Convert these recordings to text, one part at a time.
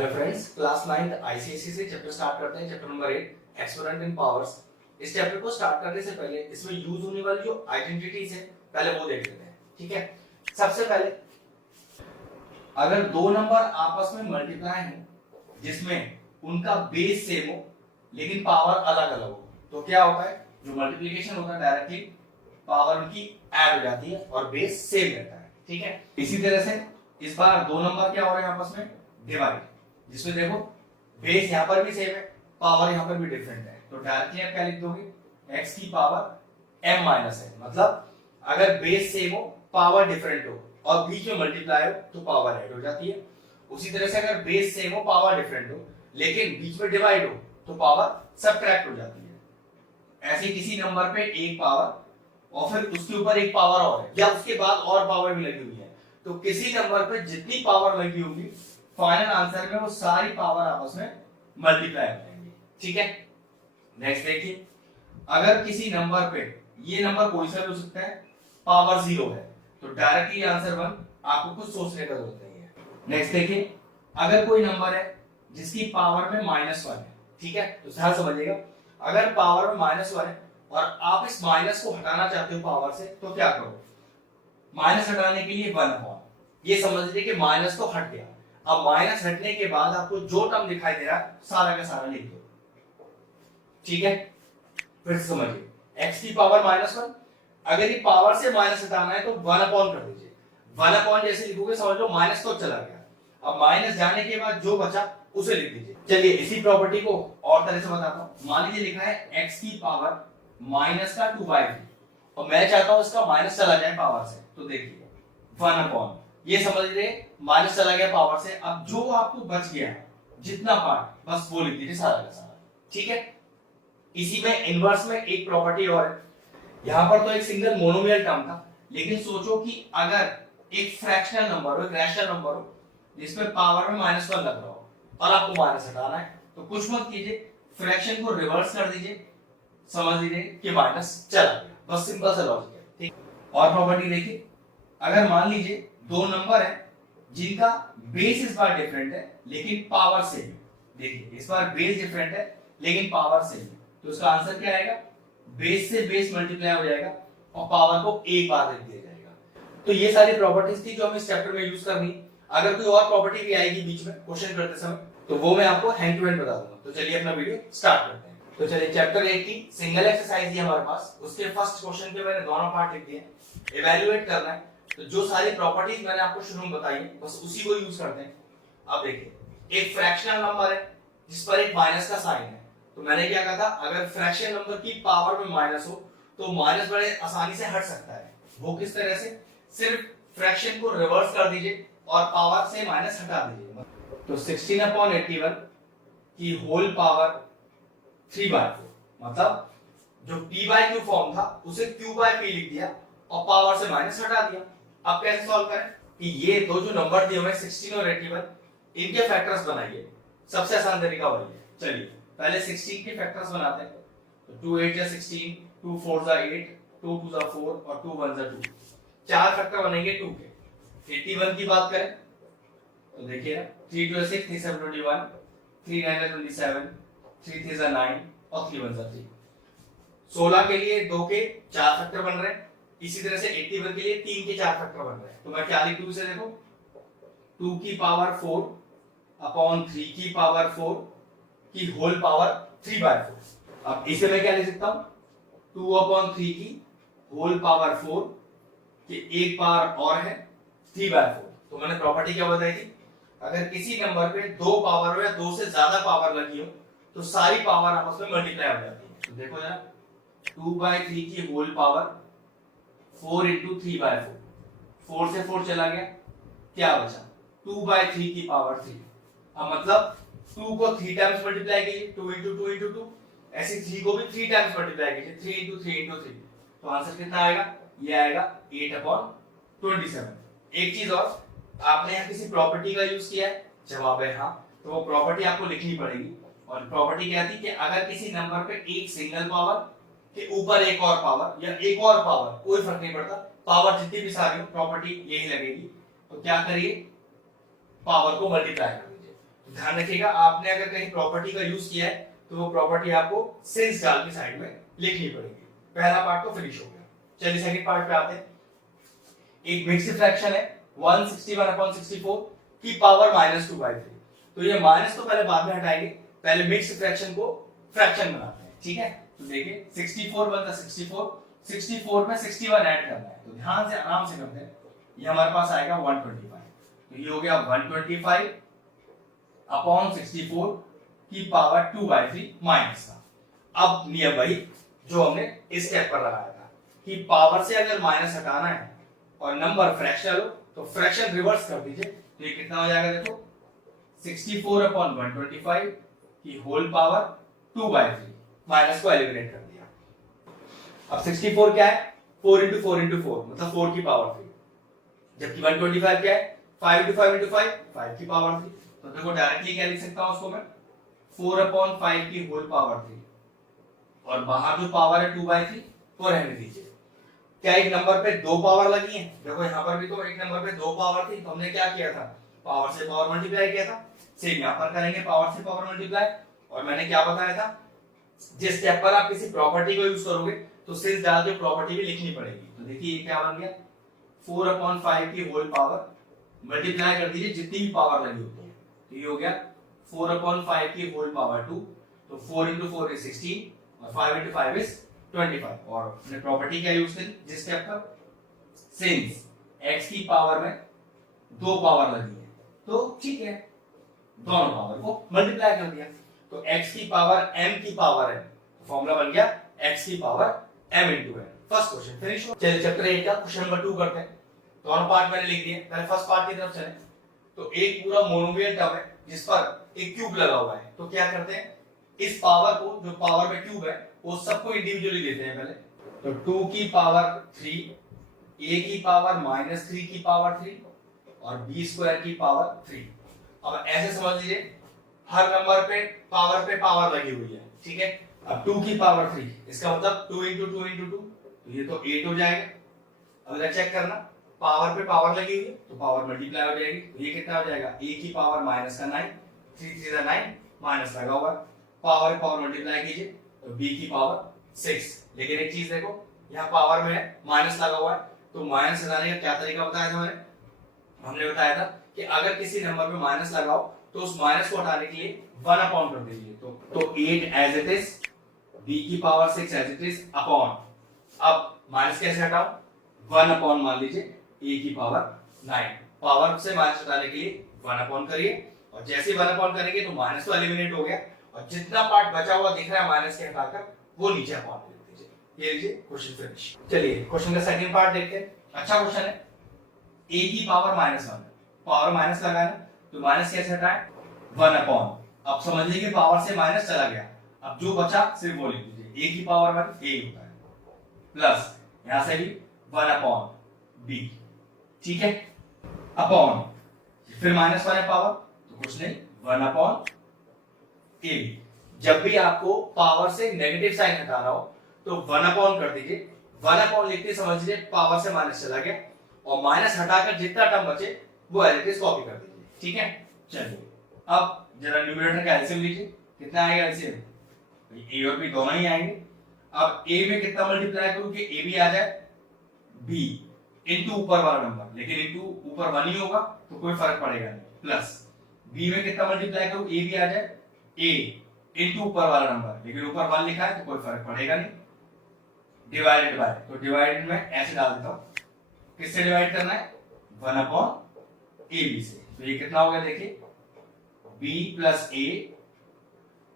Hello friends, class 9 ICSE से chapter start करते हैं। चैप्टर नंबर 8 एक्सपोनेंट इन पावर्स। इस चैप्टर को स्टार्ट करने से पहले इसमें यूज होने वाली जो आइडेंटिटीज है पहले वो देख लेते हैं। ठीक है, सबसे पहले अगर दो नंबर आपस में मल्टीप्लाई हो जिसमें उनका बेस सेम हो लेकिन पावर अलग अलग हो तो क्या होता है, जो मल्टीप्लिकेशन होता है डायरेक्टली पावर उनकी ऐड हो जाती है और बेस सेम रहता है। ठीक है, इसी तरह से इस बार दो नंबर क्या हो रहे हैं आपस में डिवाइड, जिसमें देखो बेस यहाँ पर भी सेम है, पावर यहाँ पर भी डिफरेंट है, तो डायरेक्टली आप क्या लिख दोगे x की पावर m माइनस है। मतलब अगर बेस सेम हो पावर डिफरेंट हो और बीच में मल्टीप्लाई हो तो पावर ऐड हो जाती है। उसी तरह से अगर बेस सेम हो पावर डिफरेंट हो लेकिन बीच में डिवाइड हो तो पावर सबट्रैक्ट हो जाती है। ऐसे किसी नंबर पे एक पावर और फिर उसके ऊपर एक पावर और है या उसके बाद और पावर भी लगी हुई है, तो किसी नंबर पे जितनी पावर लगी होगी फाइनल आंसर में वो सारी पावर आपस में मल्टीप्लाई हो जाएंगी। ठीक है, नेक्स्ट देखिए, अगर किसी नंबर पे ये नंबर कोई सा भी हो सकता है पावर 0 है तो डायरेक्टली आंसर 1, आपको कुछ सोचने का जरूरत नहीं है। नेक्स्ट देखिए, अगर कोई नंबर है जिसकी पावर में -1 है, ठीक है, तो ध्यान समझिएगा, अगर पावर में -1 है और आप इस माइनस को हटाना चाहते हो पावर से तो क्या करो, माइनस हटाने के लिए 1/, ये समझ लीजिए कि माइनस तो हट गया। अब माइनस हटने के बाद आपको जो टर्म दिखाई दे रहा है सारा का सारा लिख दो। ठीक है, फिर से समझिए, x की पावर -1, अगर ये पावर से माइनस हटाना है तो 1/, कर दीजिए। 1/, जैसे लिखोगे समझ लो माइनस तो चला गया, अब माइनस जाने के बाद जो बचा उसे लिख दीजिए। चलिए इसी प्रॉपर्टी को और तरह से बताता हूं। मान लीजिए लिखा है x की पावर -2/3 और मैं चाहता हूं इसका माइनस चला जाए पावर से, तो देखिए 1/, ये समझ लीजिए माइनस चला गया पावर से। अब जो आपको बच गया जितना पार्ट बस वो लिख दीजिए सारा का सारा। ठीक है, इसी में इनवर्स में एक प्रॉपर्टी और है, यहां पर तो एक सिंगल मोनोमियल टर्म था, लेकिन सोचो कि अगर एक फ्रैक्शनल नंबर हो, एक रैशनल नंबर हो जिसमें पावर में -1 लग रहा हो और आपको माइनस हटाना है, तो कुछ मत कीजिए, फ्रैक्शन को रिवर्स कर दीजिए, समझ लीजिए कि माइनस चला गया। बस सिंपल सा लॉजिक है। ठीक, और प्रॉपर्टी देखिए, अगर मान लीजिए दो नंबर है जिनका बेस इस बार डिफरेंट है लेकिन पावर सेम है, देखिए इस बार बेस डिफरेंट है लेकिन पावर सेम है, तो इसका आंसर क्या आएगा, बेस से बेस मल्टीप्लाई हो जाएगा और पावर को एक बार लिख दिया जाएगा। तो ये सारी प्रॉपर्टीज थी जो हम इस चैप्टर में यूज करनी। अगर कोई और प्रॉपर्टी भी आएगी बीच में क्वेश्चन करते समय तो वो मैं आपको हैंड टू हैंड बता दूंगा। तो चलिए अपना वीडियो स्टार्ट करते हैं। तो चलिए चैप्टर 8 की सिंगल एक्सरसाइज है हमारे पास, उसके फर्स्ट क्वेश्चन के मैंने दोनों पार्ट लिख दिए, इवैल्यूएट करना है। तो जो सारी प्रॉपर्टीज मैंने आपको शुरू में बताई बस उसी को यूज करते हैं। अब देखिए, एक फ्रैक्शनल नंबर है जिस पर एक माइनस का साइन है, तो मैंने क्या कहा था, अगर फ्रैक्शन नंबर की पावर में माइनस हो तो माइनस बड़े आसानी से हट सकता है। वो किस तरह से, सिर्फ फ्रैक्शन को रिवर्स कर दीजिए और पावर से माइनस हटा दीजिए। तो 16/81 की होल पावर 3/4, मतलब जो p/q फॉर्म था उसे q/p लिख दिया और पावर से माइनस हटा दिया। अब कैसे सॉल्व करें कि ये दो जो नंबर दिए हुए 16 और 81 इनके फैक्टर्स बनाइए। सबसे आसान तरीका वही है। चलिए पहले 16 के फैक्टर्स बनाते हैं। तो 2 8 जा 16, 2 4 जा 8, 2 2 जा 4 और 2 1 जा 2, चार फैक्टर बनेंगे 2 के। 81 की बात करें तो देखिए ना, 3 2 6, 3 7 21, 3 9 27, 3 3 9 और 3 1 3। 16 के लिए 2 के 4 फैक्टर बन रहे हैं, इसी तरह से 81 के लिए 3 के 4 फैक्टर बन रहे हैं। तो मैं क्या लिखूं इसे, देखो 2 की पावर 4 अपॉन 3 की पावर 4 की होल पावर 3/4। अब इसे मैं क्या लिख सकता हूं, 2/3 की होल पावर 4 की एक पावर और है 3/4। तो मैंने प्रॉपर्टी क्या बताई थी, अगर किसी नंबर पे दो पावर हो या दो से ज्यादा पावर लगी हो तो सारी पावर आपस में मल्टीप्लाई हो जाती है। तो देखो जरा, 2/3 की होल पावर 4 × 3/4, 4 से 4 चला गया, क्या बचा 2/3 की पावर 3। अब मतलब 2 को 3 टाइम्स मल्टीप्लाई कीजिए, 2 × 2 × 2, ऐसे 3 को भी 3 टाइम्स मल्टीप्लाई कीजिए, 3 × 3 × 3, तो आंसर कितना आएगा, ये आएगा 8/27। एक चीज और, आपने यहाँ किसी प्रॉपर्टी का यूज किया है, जवाब है हाँ, तो वो प्रॉपर्टी आपको लिखनी पड़ेगी। और प्रॉपर्टी क्या थी कि अगर किसी नंबर पे एक सिंगल पावर के ऊपर एक और पावर या एक और पावर, कोई फर्क नहीं पड़ता, पावर जितनी भी सारी हो प्रॉपर्टी यही लगेगी। तो क्या करिए, पावर को मल्टीप्लाई कर दीजिए। ध्यान रखिएगा, आपने अगर कहीं प्रॉपर्टी का यूज किया है तो वो प्रॉपर्टी आपको सिंस डाल के साइड में लिखनी पड़ेगी। पहला पार्ट तो फिनिश हो गया। चलिए सेकंड पार्ट पे आते हैं। एक मिक्स्ड फ्रैक्शन है 161/64 की पावर -2/3। तो ये माइनस तो पहले बाद में हटाएंगे, पहले मिक्स्ड फ्रैक्शन को फ्रैक्शन बनाते हैं, ठीक है। तो देखिए 64 बनता 64, 64 में 61 ऐड करना है, तो ध्यान से आराम से करते हैं। ये हमारे पास आएगा 125, तो ये हो गया 125/64 की पावर 2/3 माइनस का। अब नियम वही जो हमने इस स्टेप पर लगाया था कि पावर से अगर माइनस हटाना है और नंबर फ्रैक्शनल हो तो फ्रैक्शन रिवर्स कर दीजिए, तो ये कितना हो जाएगा देखो 64/125 की होल पावर 2/3, माइनस को एलिमिनेट कर दिया। अब 64 क्या है 4 × 4 × 4 मतलब 4 की पावर 3, जबकि 125 क्या है 5 × 5 × 5 5 की पावर 3। तो देखो डायरेक्टली क्या लिख सकता हूं उसको मैं 4/5 की होल पावर 3, और बाहर जो पावर है 2/3 वो रहने दीजिए। क्या एक नंबर पे दो पावर लगी है, देखो यहाँ पर भी तो एक नंबर पे दो पावर थी, तो हमने क्या किया था पावर से पावर मल्टीप्लाई किया था। सेम यहाँ पर करेंगे पावर से पावर मल्टीप्लाई, और मैंने क्या बताया था जिस स्टेप पर आप किसी प्रॉपर्टी को यूज करोगे तो सिंस डाल के प्रॉपर्टी भी लिखनी पड़ेगी। तो देखिए ये क्या बन गया 4/5 की होल पावर मल्टीप्लाई कर दीजिए जितनी भी पावर लगी होती है, तो ये हो गया 4/5 की होल पावर 2, तो 4 × 4 is 16 और 5 × 5 is 25। और हमने प्रॉपर्टी क्या यूज करी जिस स्टेप पर सिंस x की पावर में दो पावर लगी है तो ठीक है दोनों पावर को मल्टीप्लाई कर दिया, तो x की पावर m की पावर है, फॉर्मूला बन गया x की power m × n। First question finish हो। चलिए चैप्टर 8 का क्वेश्चन नंबर 2 करते हैं। दोनों पार्ट मैंने लिख दिए, पहले फर्स्ट पार्ट की तरफ चले। तो एक पूरा मोनोमियल टर्म है जिस पर एक क्यूब लगा हुआ है, तो क्या करते हैं इस पावर को जो पावर में क्यूब है वो सबको इंडिविजुअली लेते हैं पहले। तो 2 की पावर 3, a की पावर -3 की पावर 3 और b² की पावर 3। अब ऐसे समझ लीजिए हर नंबर पे पावर लगी हुई है, ठीक है। अब 2 की पावर 3 इसका मतलब 2 × 2 × 2, तो ये तो 8 हो जाएगा। अब इधर चेक करना पावर पे पावर लगी हुई है तो पावर मल्टीप्लाई हो जाएगी, तो ये कितना हो जाएगा a की पावर -9, 3 × 3 = 9, माइनस लगा हुआ है, पावर पावर मल्टीप्लाई कीजिए तो b की पावर 6। लेकिन एक चीज देखो यहाँ पावर में माइनस लगा हुआ है, तो माइनस हटाने का क्या तरीका बताया था हमने बताया था कि अगर किसी नंबर में माइनस लगाओ तो उस माइनस को हटाने के लिए 1/, कर दीजिए। तो 8 एज इट इज, b की power 6 as it is upon, अब माइनस कैसे हटाओ 1/, मान लीजिए a की पावर 9, पावर से माइनस हटाने के लिए 1/, करिए, और जैसे 1/, करेंगे तो माइनस तो एलिमिनेट हो गया, और जितना पार्ट बचा हुआ दिख रहा है माइनस के हटाकर वो नीचे अपॉन लिख दीजिए। ये लीजिए क्वेश्चन फिनिश। चलिए क्वेश्चन का सेकंड पार्ट देखते हैं। अच्छा क्वेश्चन है a की पावर -1, पावर माइनस लगाना तो माइनस कैसे हटाएं 1/। अब समझ लीजिए कि पावर से माइनस चला गया, अब जो बचा सिर्फ वो लिख दीजिए a की पावर 1 a होता है, प्लस यहां से भी 1/b, ठीक है, अपॉन फिर -1 है पावर तो कुछ नहीं 1/a। जब भी आपको पावर से नेगेटिव साइन हटाना हो तो 1/, कर दीजिए, 1/, लिखते समझ लीजिए पावर से माइनस चला गया, और माइनस हटाकर जितना टर्म बचे वो एज इट इज कॉपी कर दीजिए, ठीक है। चलिए अब जरा न्यूमरेटर का एलसीएम लीजिए, कितना आएगा एलसीएम, a और b दोनों ही आएंगे। अब a में कितना मल्टीप्लाई करूं कि a भी आ जाए b इनटू ऊपर वाला नंबर, लेकिन इनटू ऊपर 1 ही होगा तो कोई फर्क पड़ेगा नहीं, प्लस b में कितना मल्टीप्लाई करूं a भी आ जाए a इनटू ऊपर वाला नंबर, लेकिन ऊपर 1 लिखा है तो कोई फर्क पड़ेगा नहीं, डिवाइडेड बाय, तो डिवाइडेड में ऐसे डाल देता हूं, किससे डिवाइड करना है 1/ab से, तो ये कितना हो गया देखिए b + a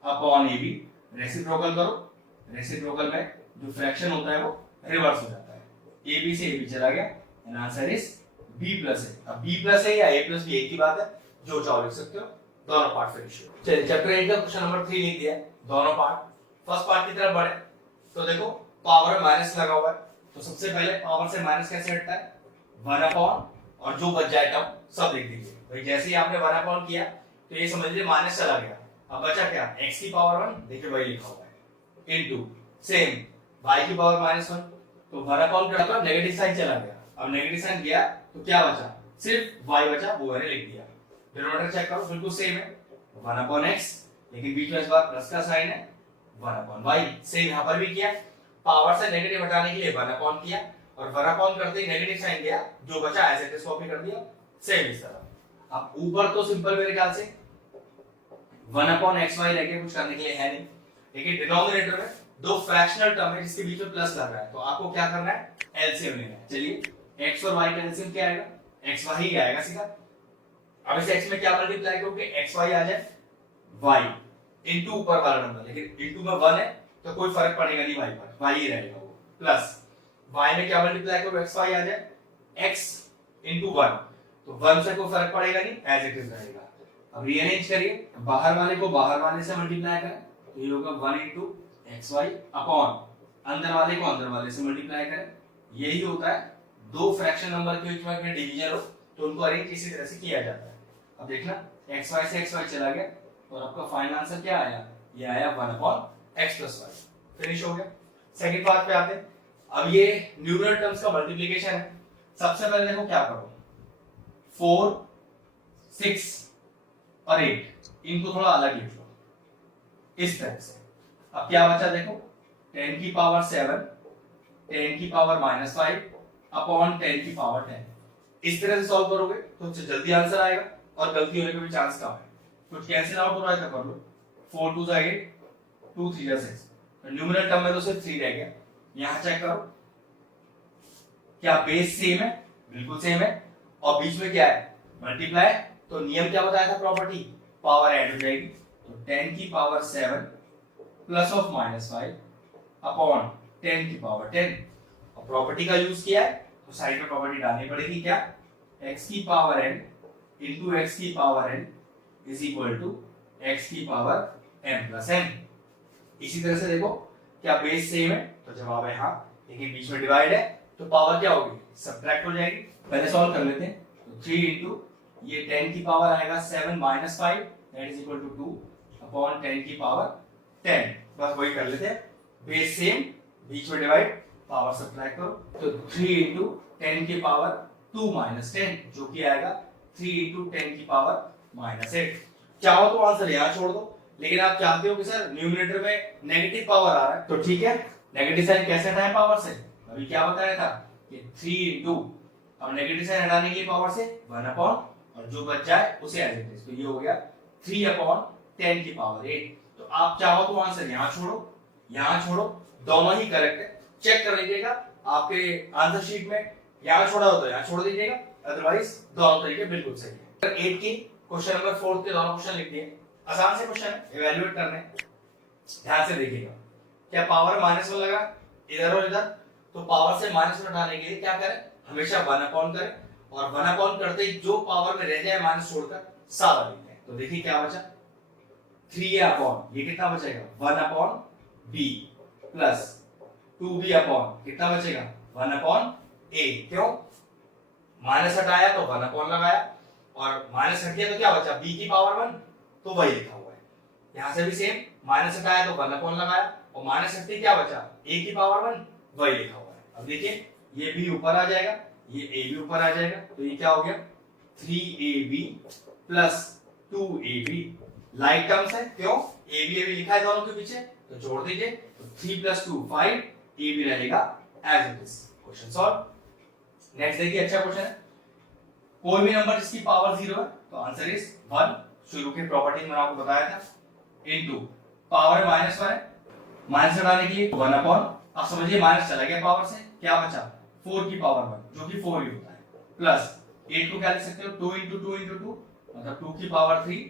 upon ab, reciprocal करो, रेसिप्रोकल में जो फ्रैक्शन होता है वो रिवर्स हो जाता है, ab से ab चला गया, and answer is b + a। अब b + a या a + b एक ही बात है, जो चाहो लिख सकते हो, दोनों पार्ट फिनिश हो। चलिए चैप्टर 8 का क्वेश्चन नंबर 3 लिख दिया है, दोनों पार्ट। फर्स्ट पार्ट की तरफ बढ़े तो देखो पावर में माइनस लगा हुआ है, तो सबसे पहले पावर से माइनस कैसे हटता है 1/, और जो बच जाए टर्म सब लिख दीजिए। भाई जैसे ही आपने 1/, किया तो ये समझ लीजिए माइनस चला गया, अब बचा क्या x की पावर 1, देखिए वही लिखा हुआ है, इनटू सेम y की पावर -1, तो 1/, का मतलब नेगेटिव साइन चला गया, अब नेगेटिव साइन गया तो क्या बचा सिर्फ y बचा, वो मैंने लिख दिया। डिनोमिनेटर चेक करो बिल्कुल सेम है, वन अपॉन एक्स, लेकिन बीच में इस बार प्लस का साइन है, वन अपॉन वाई। सेम यहाँ पर भी किया, पावर से नेगेटिव हटाने के लिए वन अपॉन किया, और वन अपॉन करते ही नेगेटिव साइन दिया, जो बचा एज इट इज कॉपी कर दिया, सेम इस तरह। अब ऊपर तो सिंपल मेरे ख्याल से वन अपॉन एक्स वाई रह गया, कुछ करने के लिए है नहीं, लेकिन डिनोमिनेटर में दो फ्रैक्शनल टर्म है जिसके बीच में प्लस लग रहा है, तो आपको क्या करना है, एलसीएम लेना है। चलिए एक्स और वाई का एलसीएम क्या आएगा, एक्स वाई ही आएगा सीधा। अब इस एक्स में क्या मल्टीप्लाई करोगे, एक्स वाई आ जाए वाई इनटू ऊपर वाला नंबर, लेकिन इनटू में 1 है तो कोई फर्क पड़ेगा नहीं वाई पर, वाई ही रहेगा वो, प्लस वाई में क्या मल्टीप्लाई करो, एक्स वाई आ जाए एक्स इनटू 1, तो 1 से कोई फर्क पड़ेगा नहीं, एज इट इज रहेगा। अब रीअरेंज करिए, बाहर वाले को बाहर वाले से मल्टीप्लाई करें तो ये होगा 1 इनटू एक्स वाई अपॉन अंदर वाले को अंदर वाले से मल्टीप्लाई करें। यही होता है दो फ्रैक्शन नंबर के बीच में डिवीजन हो तो उनको अरेंज इसी तरह से किया जाता है। अब देखना एक्स वाई से एक्स वाई चला गया और आपका फाइनल आंसर क्या आया, ये आया 1 upon x plus y. Finish हो गया। सेकंड पार्ट पे आते हैं। अब ये न्यूमरल टर्म्स का मल्टीप्लिकेशन है। सबसे पहले देखो क्या करो, 4 6 और 8 इनको थोड़ा अलग लिख लो इस तरह से। अब क्या बचा देखो, 10 की पावर 7 10 की पावर -5 अपॉन 10 की पावर 10। इस तरह से सॉल्व करोगे तो जल्दी आंसर आएगा और गलती होने का भी चांस कम है। कुछ कैंसिल आउट हो रहा है तो कर लो, 4 2 8 2 3 6। तो न्यूमरल टर्म में तो सिर्फ 3 रह गया। यहां चेक करो, क्या बेस सेम है, बिल्कुल सेम है, और बीच में क्या है मल्टीप्लाई। तो नियम क्या बताया था, प्रॉपर्टी, पावर ऐड हो जाएगी। तो 10 की पावर 7 प्लस ऑफ -5 अपॉन 10 की पावर 10। और प्रॉपर्टी का यूज किया है तो साइड में प्रॉपर्टी डालनी पड़ेगी, क्या, x की पावर n इंटू x की power n is equal to x की पावर m प्लस n। इसी तरह से देखो, क्या बेस सेम है तो जवाब है हाँ, लेकिन बीच में डिवाइड है तो पावर क्या होगी, सब्ट्रैक्ट हो जाएगी। पहले सॉल्व कर लेते हैं। तो 3 इंटू ये 10 की पावर आएगा 7 - 5 that is equal to 2 upon 10 की पावर 10। बस वही कर लेते हैं, बेस सेम, बीच में डिवाइड, पावर सब्ट्रैक्ट करो। तो 3 इंटू 10 की पावर 2 - 10 जो कि आएगा 3 इंटू 10 की पावर -8। चाहो तो आंसर यहाँ छोड़ दो, लेकिन आप चाहते हो कि सर न्यूमरेटर में नेगेटिव पावर आ रहा है तो ठीक है, नेगेटिव साइन कैसे हटाएं पावर से, अभी क्या बताया था कि 3 इंटू, अब नेगेटिव साइन हटाने के लिए पावर से 1 अपॉन, और जो बच जाए उसे एज इट इज, तो ये हो गया 3 अपॉन 10 की पावर 8। तो आप चाहो तो आंसर यहाँ छोड़ो, दोनों ही करेक्ट है। चेक कर लीजिएगा आपके आंसर शीट में, यहाँ छोड़ा हो तो यहाँ छोड़ दीजिएगा, अदरवाइज दोनों तरीके बिल्कुल सही है। 8 की क्वेश्चन नंबर 4 के दोनों क्वेश्चन लिख दिए, आसान से क्वेश्चन है, इवैल्यूएट करने। ध्यान से देखिएगा, क्या पावर -1 लगा इधर और इधर, तो पावर से -1 हटाने के लिए क्या करें, हमेशा 1 अपॉन करें, और 1 अपॉन करते ही जो पावर में रह जाए माइनस छोड़कर सारा लिखते हैं। तो देखिए क्या बचा, 3 अपॉन, ये कितना बचेगा 1 upon b plus 2b upon, कितना बचेगा 1 अपॉन a। क्यों, माइनस हटाया तो 1 अपॉन लगाया, और माइनस हट गया तो क्या बचा, b की पावर 1, तो वही लिखा हुआ है। यहां से भी सेम, माइनस हटाया तो 1 अपॉन लगाया, और माइनस हटते क्या बचा, a की पावर 1, वही लिखा हुआ है। अब देखिए ये b ऊपर आ जाएगा, ये a भी ऊपर आ जाएगा, तो ये क्या हो गया 3ab plus 2ab। Like terms है, क्यों, a भी लिखा है दोनों के पीछे, तो जोड़ दीजिए, तो 3 + 2 5, a भी रहेगा as it is. Question solve. Next देखिए, अच्छा क्वेश्चन है, कोई भी नंबर जिसकी पावर 0 है तो आंसर इज 1। शुरू के प्रॉपर्टी में आपको बताया था, इनटू पावर -1 है, माइनस हटाने के लिए 1 अपॉन, अब समझिए माइनस चला गया पावर से, क्या बचा 4 की पावर 1 जो कि 4 ही होता है, प्लस 8 को क्या लिख सकते हो 2 × 2 × 2 मतलब 2 की पावर 3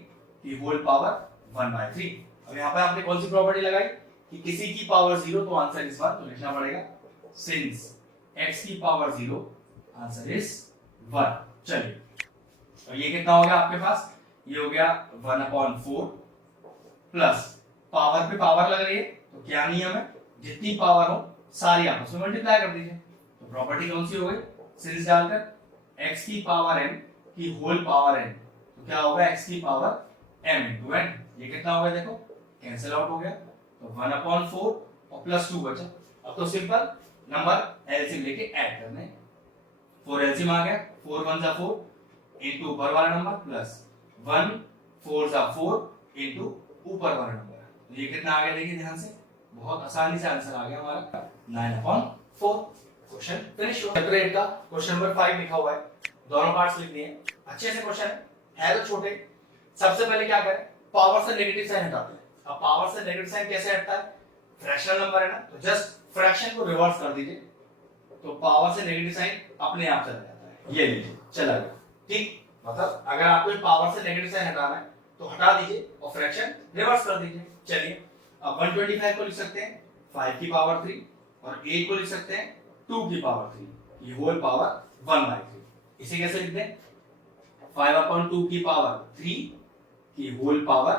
की होल पावर 1/3। अब यहाँ पे आपने कौन सी प्रॉपर्टी लगाई कि किसी की पावर 0 तो आंसर इस बार तो लिखना पड़ेगा सिंस x की पावर 0 आंसर इज 1। चलिए, और ये कितना हो गया आपके पास, ये हो गया 1/4 प्लस पावर पे पावर लग रही है तो क्या नियम है, जितनी पावर हो सारी आपस में मल्टीप्लाई कर दीजिए। तो प्रॉपर्टी कौन सी हो गई, सिंस डालकर x की पावर m की होल पावर n, तो क्या होगा x की पावर m × n। ये कितना हो गया देखो, कैंसिल आउट हो गया, तो 1/4 और प्लस 2 बचा। अब तो सिंपल नंबर एलसीएम लेके ऐड करने, 4 एलसीएम आ गया, 4 × 1 = 4 इनटू ऊपर वाला नंबर प्लस 1 4 × 4 इनटू ऊपर वाला नंबर। ये कितना आ गया देखिए ध्यान से, बहुत आसानी से आंसर आ गया हमारा 9/4। क्वेश्चन फिनिश हुआ। चैप्टर 8 का क्वेश्चन नंबर 5 लिखा हुआ है, दोनों पार्ट्स लिख दिए। अच्छे से क्वेश्चन है तो छोटे। सबसे पहले क्या करें, पावर से नेगेटिव साइन हटाते हैं। अब पावर से नेगेटिव साइन कैसे हटता है, फ्रैक्शनल नंबर है ना, तो जस्ट फ्रैक्शन को रिवर्स कर दीजिए, तो पावर से नेगेटिव साइन अपने आप चला जाता है। ये लीजिए चला गया, ठीक। मतलब अगर आपको पावर से नेगेटिव साइन हटाना है तो हटा दीजिए और फ्रैक्शन रिवर्स कर दीजिए। चलिए अब 125 को लिख सकते हैं 5 की पावर 3 और 8 को लिख सकते हैं 2 की पावर 3, ये होल पावर 1/3। इसे कैसे लिखते हैं, 5/2 की पावर 3 की होल पावर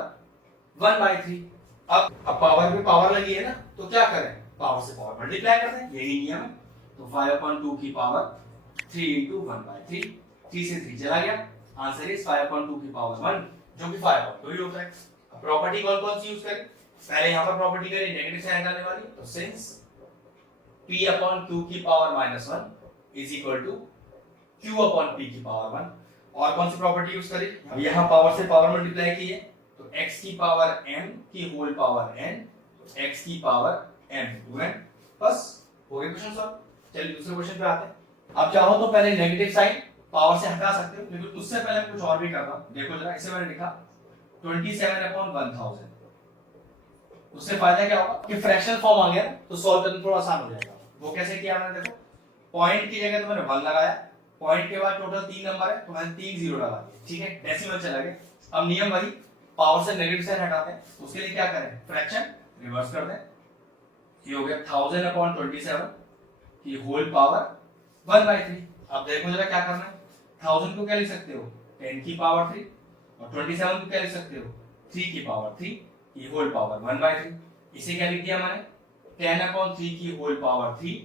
1/3। अब पावर पे पावर लगी है ना, तो क्या करें, पावर से पावर मल्टीप्लाई कर दें, यही नियम है। तो 5/2 की पावर 3 into 1/3, 3 से 3 चला गया, आंसर इज 5/2 की पावर 1, जो कि 5/2 ही होता है। अब प्रॉपर्टी कौन कौन सी यूज करें, पहले यहां पर प्रॉपर्टी करें नेगेटिव साइन हटाने वाली, तो सिंस p/q की power -1 is equal to q/p की पावर 1। और कौन सी प्रॉपर्टी यूज करें, अब यहां पावर से पावर मल्टीप्लाई की है, तो x की पावर m की होल पावर n, तो x की पावर m into n। बस हो गया क्वेश्चन सॉल्व। चलिए दूसरे क्वेश्चन पे आते हैं। अब चाहो तो पहले नेगेटिव साइन पावर से हटा सकते हो, लेकिन उससे पहले कुछ और भी करना। देखो जरा, इसे मैंने लिखा 27/1000। उससे फायदा क्या होगा कि फ्रैक्शनल फॉर्म आ गया तो सॉल्व करना थोड़ा आसान हो जाएगा। वो कैसे किया मैंने, देखो पॉइंट की जगह तो मैंने 1 लगाया, पॉइंट के बाद टोटल 3 नंबर है तो मैंने 3 जीरो लगा दिए, ठीक है, डेसिमल चला गया। अब नियम वही, पावर से नेगेटिव साइन हटाते हैं, उसके लिए क्या करें, फ्रैक्शन रिवर्स कर दें। ये हो गया 1000/27 की होल पावर 1/3। अब देखो जरा क्या करना है, 1000 को क्या लिख सकते हो 10 की पावर 3 और 27 को क्या लिख सकते हो 3 की पावर 3 की होल पावर 1/3। इसे क्या लिख दिया मैंने 10/3 की होल पावर 3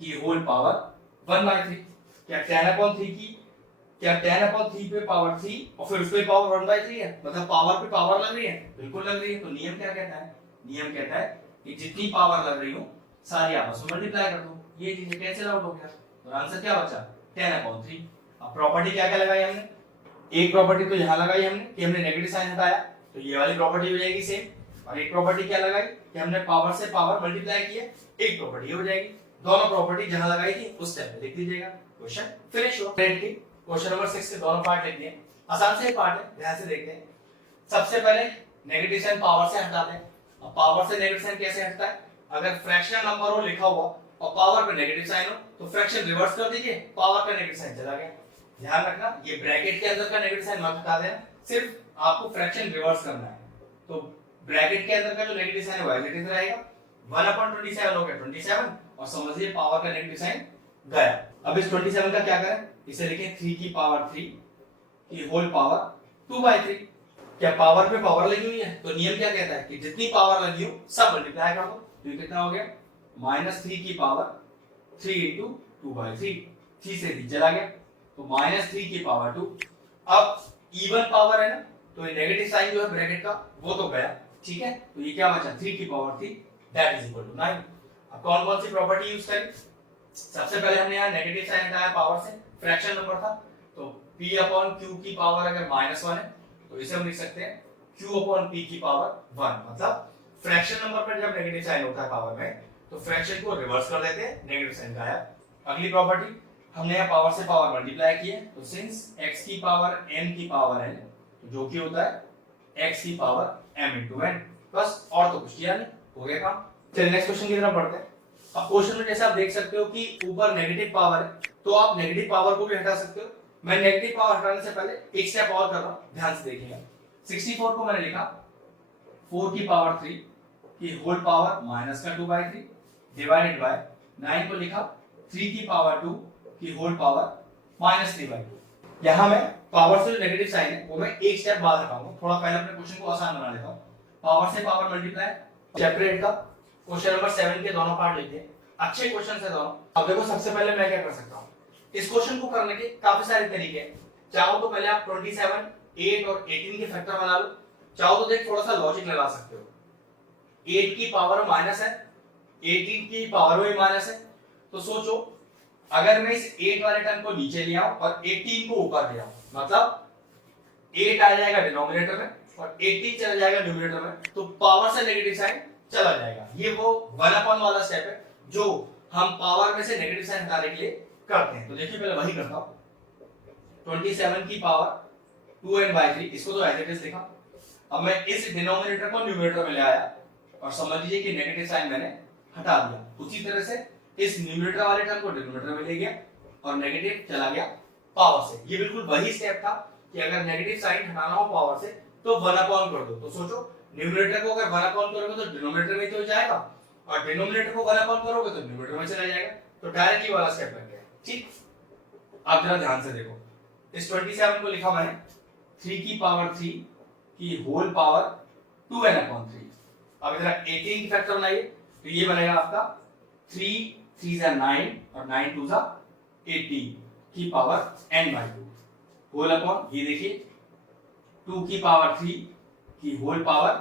की होल पावर 1/3। क्या 10/3 की, क्या 10/3 पे पावर 3 और फिर उस पे पावर 1/3 है, मतलब पावर पे पावर लग रही है, बिल्कुल लग रही है। तो नियम क्या कहता है, नियम कहता है कि जितनी पावर लग रही हो सारी आपस में मल्टीप्लाई कर दो। ये चीज कैंसिल आउट हो गया, तो आंसर क्या बचा 10/3। अब प्रॉपर्टी क्या क्या लगाई हमने, एक प्रॉपर्टी तो यहां लगाई हमने कि हमने नेगेटिव साइन हटाया, तो ये वाली प्रॉपर्टी हो जाएगी सेम। और एक प्रॉपर्टी क्या लगाई कि हमने पावर से पावर मल्टीप्लाई किया, एक प्रॉपर्टी हो जाएगी। दोनों प्रॉपर्टी जहां लगाई थी उस स्टेप पे लिख दीजिएगा। क्वेश्चन फिनिश हुआ। क्वेश्चन नंबर 6 के दोनों पार्ट लिख दिए, आसान से पार्ट है, ध्यान से देखते हैं। सबसे पहले नेगेटिव साइन पावर से हटाते हैं। अब पावर से नेगेटिव साइन कैसे हटता है, अगर फ्रैक्शनल नंबर हो लिखा हुआ और पावर पे नेगेटिव साइन हो तो फ्रैक्शन रिवर्स कर दीजिए, पावर का नेगेटिव साइन चला गया। ध्यान रखना ये ब्रैकेट के अंदर का नेगेटिव साइन मत हटा देना, सिर्फ आपको फ्रैक्शन रिवर्स करना है। तो ब्रैकेट के अंदर का जो नेगेटिव साइन है वो एज इट इज रहेगा, 1/27 हो गया 27 और समझिए पावर का नेगेटिव साइन गया। अब इस 27 का क्या करें, इसे लिखें 3 की पावर 3 की होल पावर 2/3। क्या पावर पे पावर लगी हुई है, तो नियम क्या कहता है कि जितनी पावर लगी हो सब मल्टीप्लाई कर दो। तो ये कितना हो गया -3 की पावर 3 into 2/3, 3 से 3 चला गया तो -3 की पावर 2। अब इवन पावर है ना, तो ये नेगेटिव साइन जो है ब्रैकेट का वो तो गया, ठीक है। तो ये क्या बचा 3 की power 3 that is equal to 9। अब कौन कौन सी प्रॉपर्टी यूज करें, सबसे पहले हमने यहाँ नेगेटिव साइन हटाया पावर से, फ्रैक्शन नंबर था, तो p/q की पावर अगर -1 है तो इसे हम लिख सकते हैं q/p की पावर 1। मतलब फ्रैक्शन नंबर पर जब नेगेटिव साइन होता है पावर में तो फ्रैक्शन को रिवर्स कर देते हैं, नेगेटिव साइन गायब। अगली प्रॉपर्टी हमने यहाँ पावर से पावर मल्टीप्लाई की है, तो सिंस x की पावर m की पावर n, जो कि होता है x की पावर m into n। बस और तो कुछ किया नहीं, हो गया काम। चलिए नेक्स्ट क्वेश्चन की तरफ बढ़ते हैं। अब क्वेश्चन में जैसे आप देख सकते हो कि ऊपर नेगेटिव पावर है, तो आप नेगेटिव पावर को भी हटा सकते हो। मैं नेगेटिव पावर हटाने से पहले एक स्टेप और कर रहा हूं, ध्यान से देखिएगा। 64 को मैंने लिखा 4 की पावर 3 की होल पावर माइनस का 2/3 डिवाइडेड बाय 9 को लिखा 3 की पावर 2 की होल पावर -3/2। यहां मैं पावर से जो नेगेटिव साइन है वो मैं एक स्टेप बाद हटाऊंगा, थोड़ा पहले अपने क्वेश्चन को आसान बना लेता हूं। पावर से पावर मल्टीप्लाई, चैप्टर 8 का क्वेश्चन नंबर 7 के दोनों पार्ट लिखते हैं, अच्छे क्वेश्चन है दोनों। अब देखो सबसे पहले मैं क्या कर सकता हूं, इस क्वेश्चन को करने के काफी सारे तरीके हैं। चाहो तो पहले आप 27, 8 और 18 के फैक्टर बना लो, चाहो तो देख थोड़ा सा लॉजिक लगा सकते हो। 8 की पावर माइनस है, 18 की पावर में माइनस है, तो सोचो अगर मैं इस 8 वाले टर्म को नीचे ले आऊं और 18 को ऊपर ले आऊं, मतलब 8 आ जाएगा डिनोमिनेटर में और 18 चला जाएगा न्यूमरेटर में, तो पावर से नेगेटिव साइन चला जाएगा। ये वो 1 वाला स्टेप है जो हम पावर में से नेगेटिव साइन हटाने के लिए करते हैं। तो देखिए पहले वही करता हूं, 27 की पावर 2n/3, इसको तो एज इट इज लिखा। अब मैं इस डिनोमिनेटर को न्यूमरेटर में ले आया और समझ लीजिए कि नेगेटिव साइन मैंने हटा दिया। उसी तरह से इस न्यूमरेटर वाले टर्म को डिनोमिनेटर में ले गया और नेगेटिव चला गया पावर से। ये बिल्कुल वही स्टेप था कि अगर नेगेटिव साइन हटाना हो पावर से तो 1 कर दो। तो सोचो न्यूमरेटर को अगर 1 करोगे तो डिनोमिनेटर में तो जाएगा, और डिनोमिनेटर को 1 करोगे तो न्यूमरेटर में चला जाएगा। तो डायरेक्टली वाला स्टेप बन गया। ठीक, अब जरा ध्यान से देखो, इस 27 को लिखा मैंने 3 की पावर 3 की होल पावर 2n/3। अब इधर 18 की फैक्टर बनाइए तो ये बनेगा आपका 3 3 जा 9 और 9 2 जा 18 की पावर n/2 होल अपॉन, ये देखिए 2 की पावर 3 की होल पावर